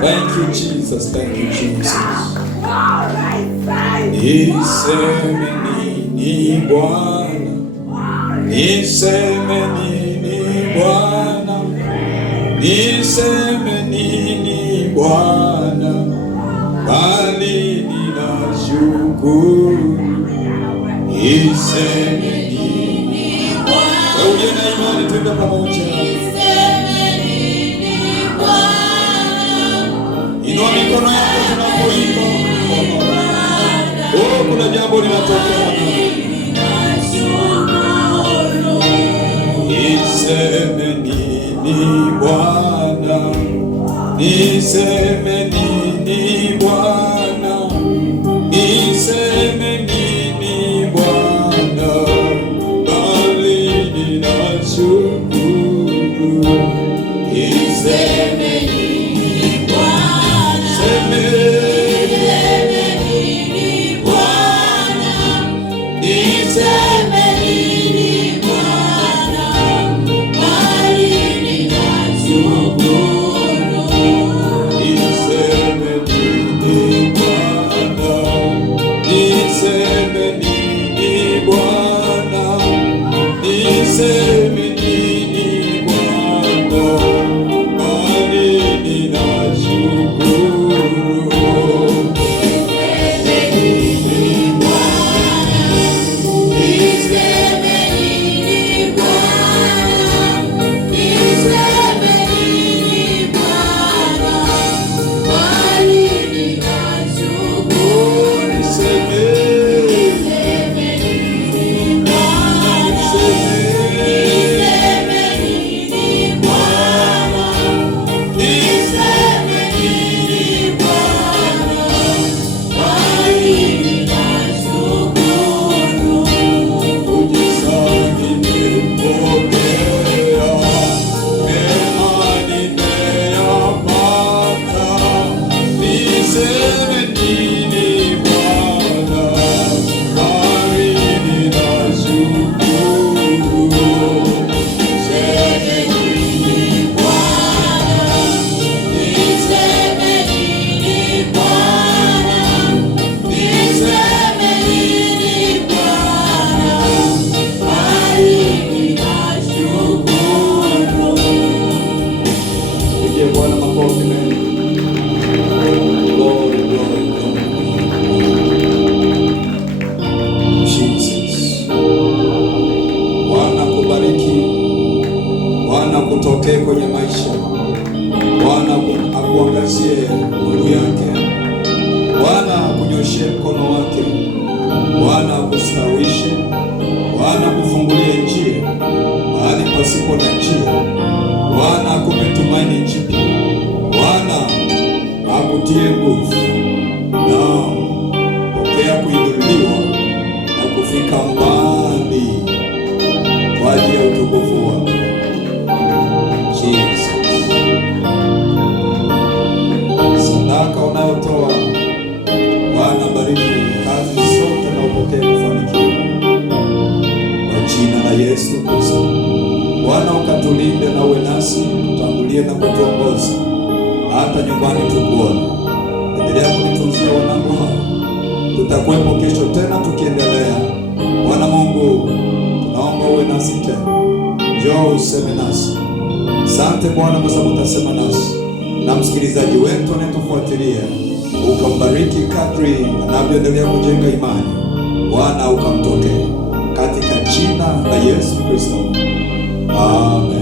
Thank you Jesus, thank you Jesus. Niseme nini Bwana? Niseme nini Bwana? Niseme nini Bwana? Bali ninashukuru. Niseme nini Bwana? Wewe uliye na imani tuimbe pamoja. Niseme nini Bwana? Inua mikono yako tunapoimba. Oh, kuna jambo linatokea. Niseme nini Bwana? Niseme nini Bwana? Niseme nini Bwana? Bali ninashukuru. Niseme nini Bwana? Niseme nini Bwana? Niseme nini Bwana? Bali ninashukuru. Kutokee kwenye maisha. Bwana akuangazie nuru yake. Bwana akunyoshie mkono wake. Bwana akustawishe. Bwana akufungulie njia mahali pasipo na njia. Bwana akupe tumaini jipya. Bwana akutie nguvu. Na pokea kuinuliwa na kufika mbali kwa ajili ya utukufu wake. Sadaka unayotoa Bwana bariki kazi zote na upokee la Yesu Kristo. Bwana, ukatulinde na uwe nasi, tutangulie na kutuongoza hata nyumbani tukuone. Endelea kunitunzia wanangu hao, tutakuwepo kesho tena tukiendelea. Bwana Mungu, tunaomba uwe nasi tena, njoo useme nasi. Asante Bwana kwa sababu utasema nasi, na msikilizaji wetu anayetufuatilia ukambariki kadri anavyoendelea kujenga imani. Bwana ukamtokee katika jina la Yesu Kristo. Amen.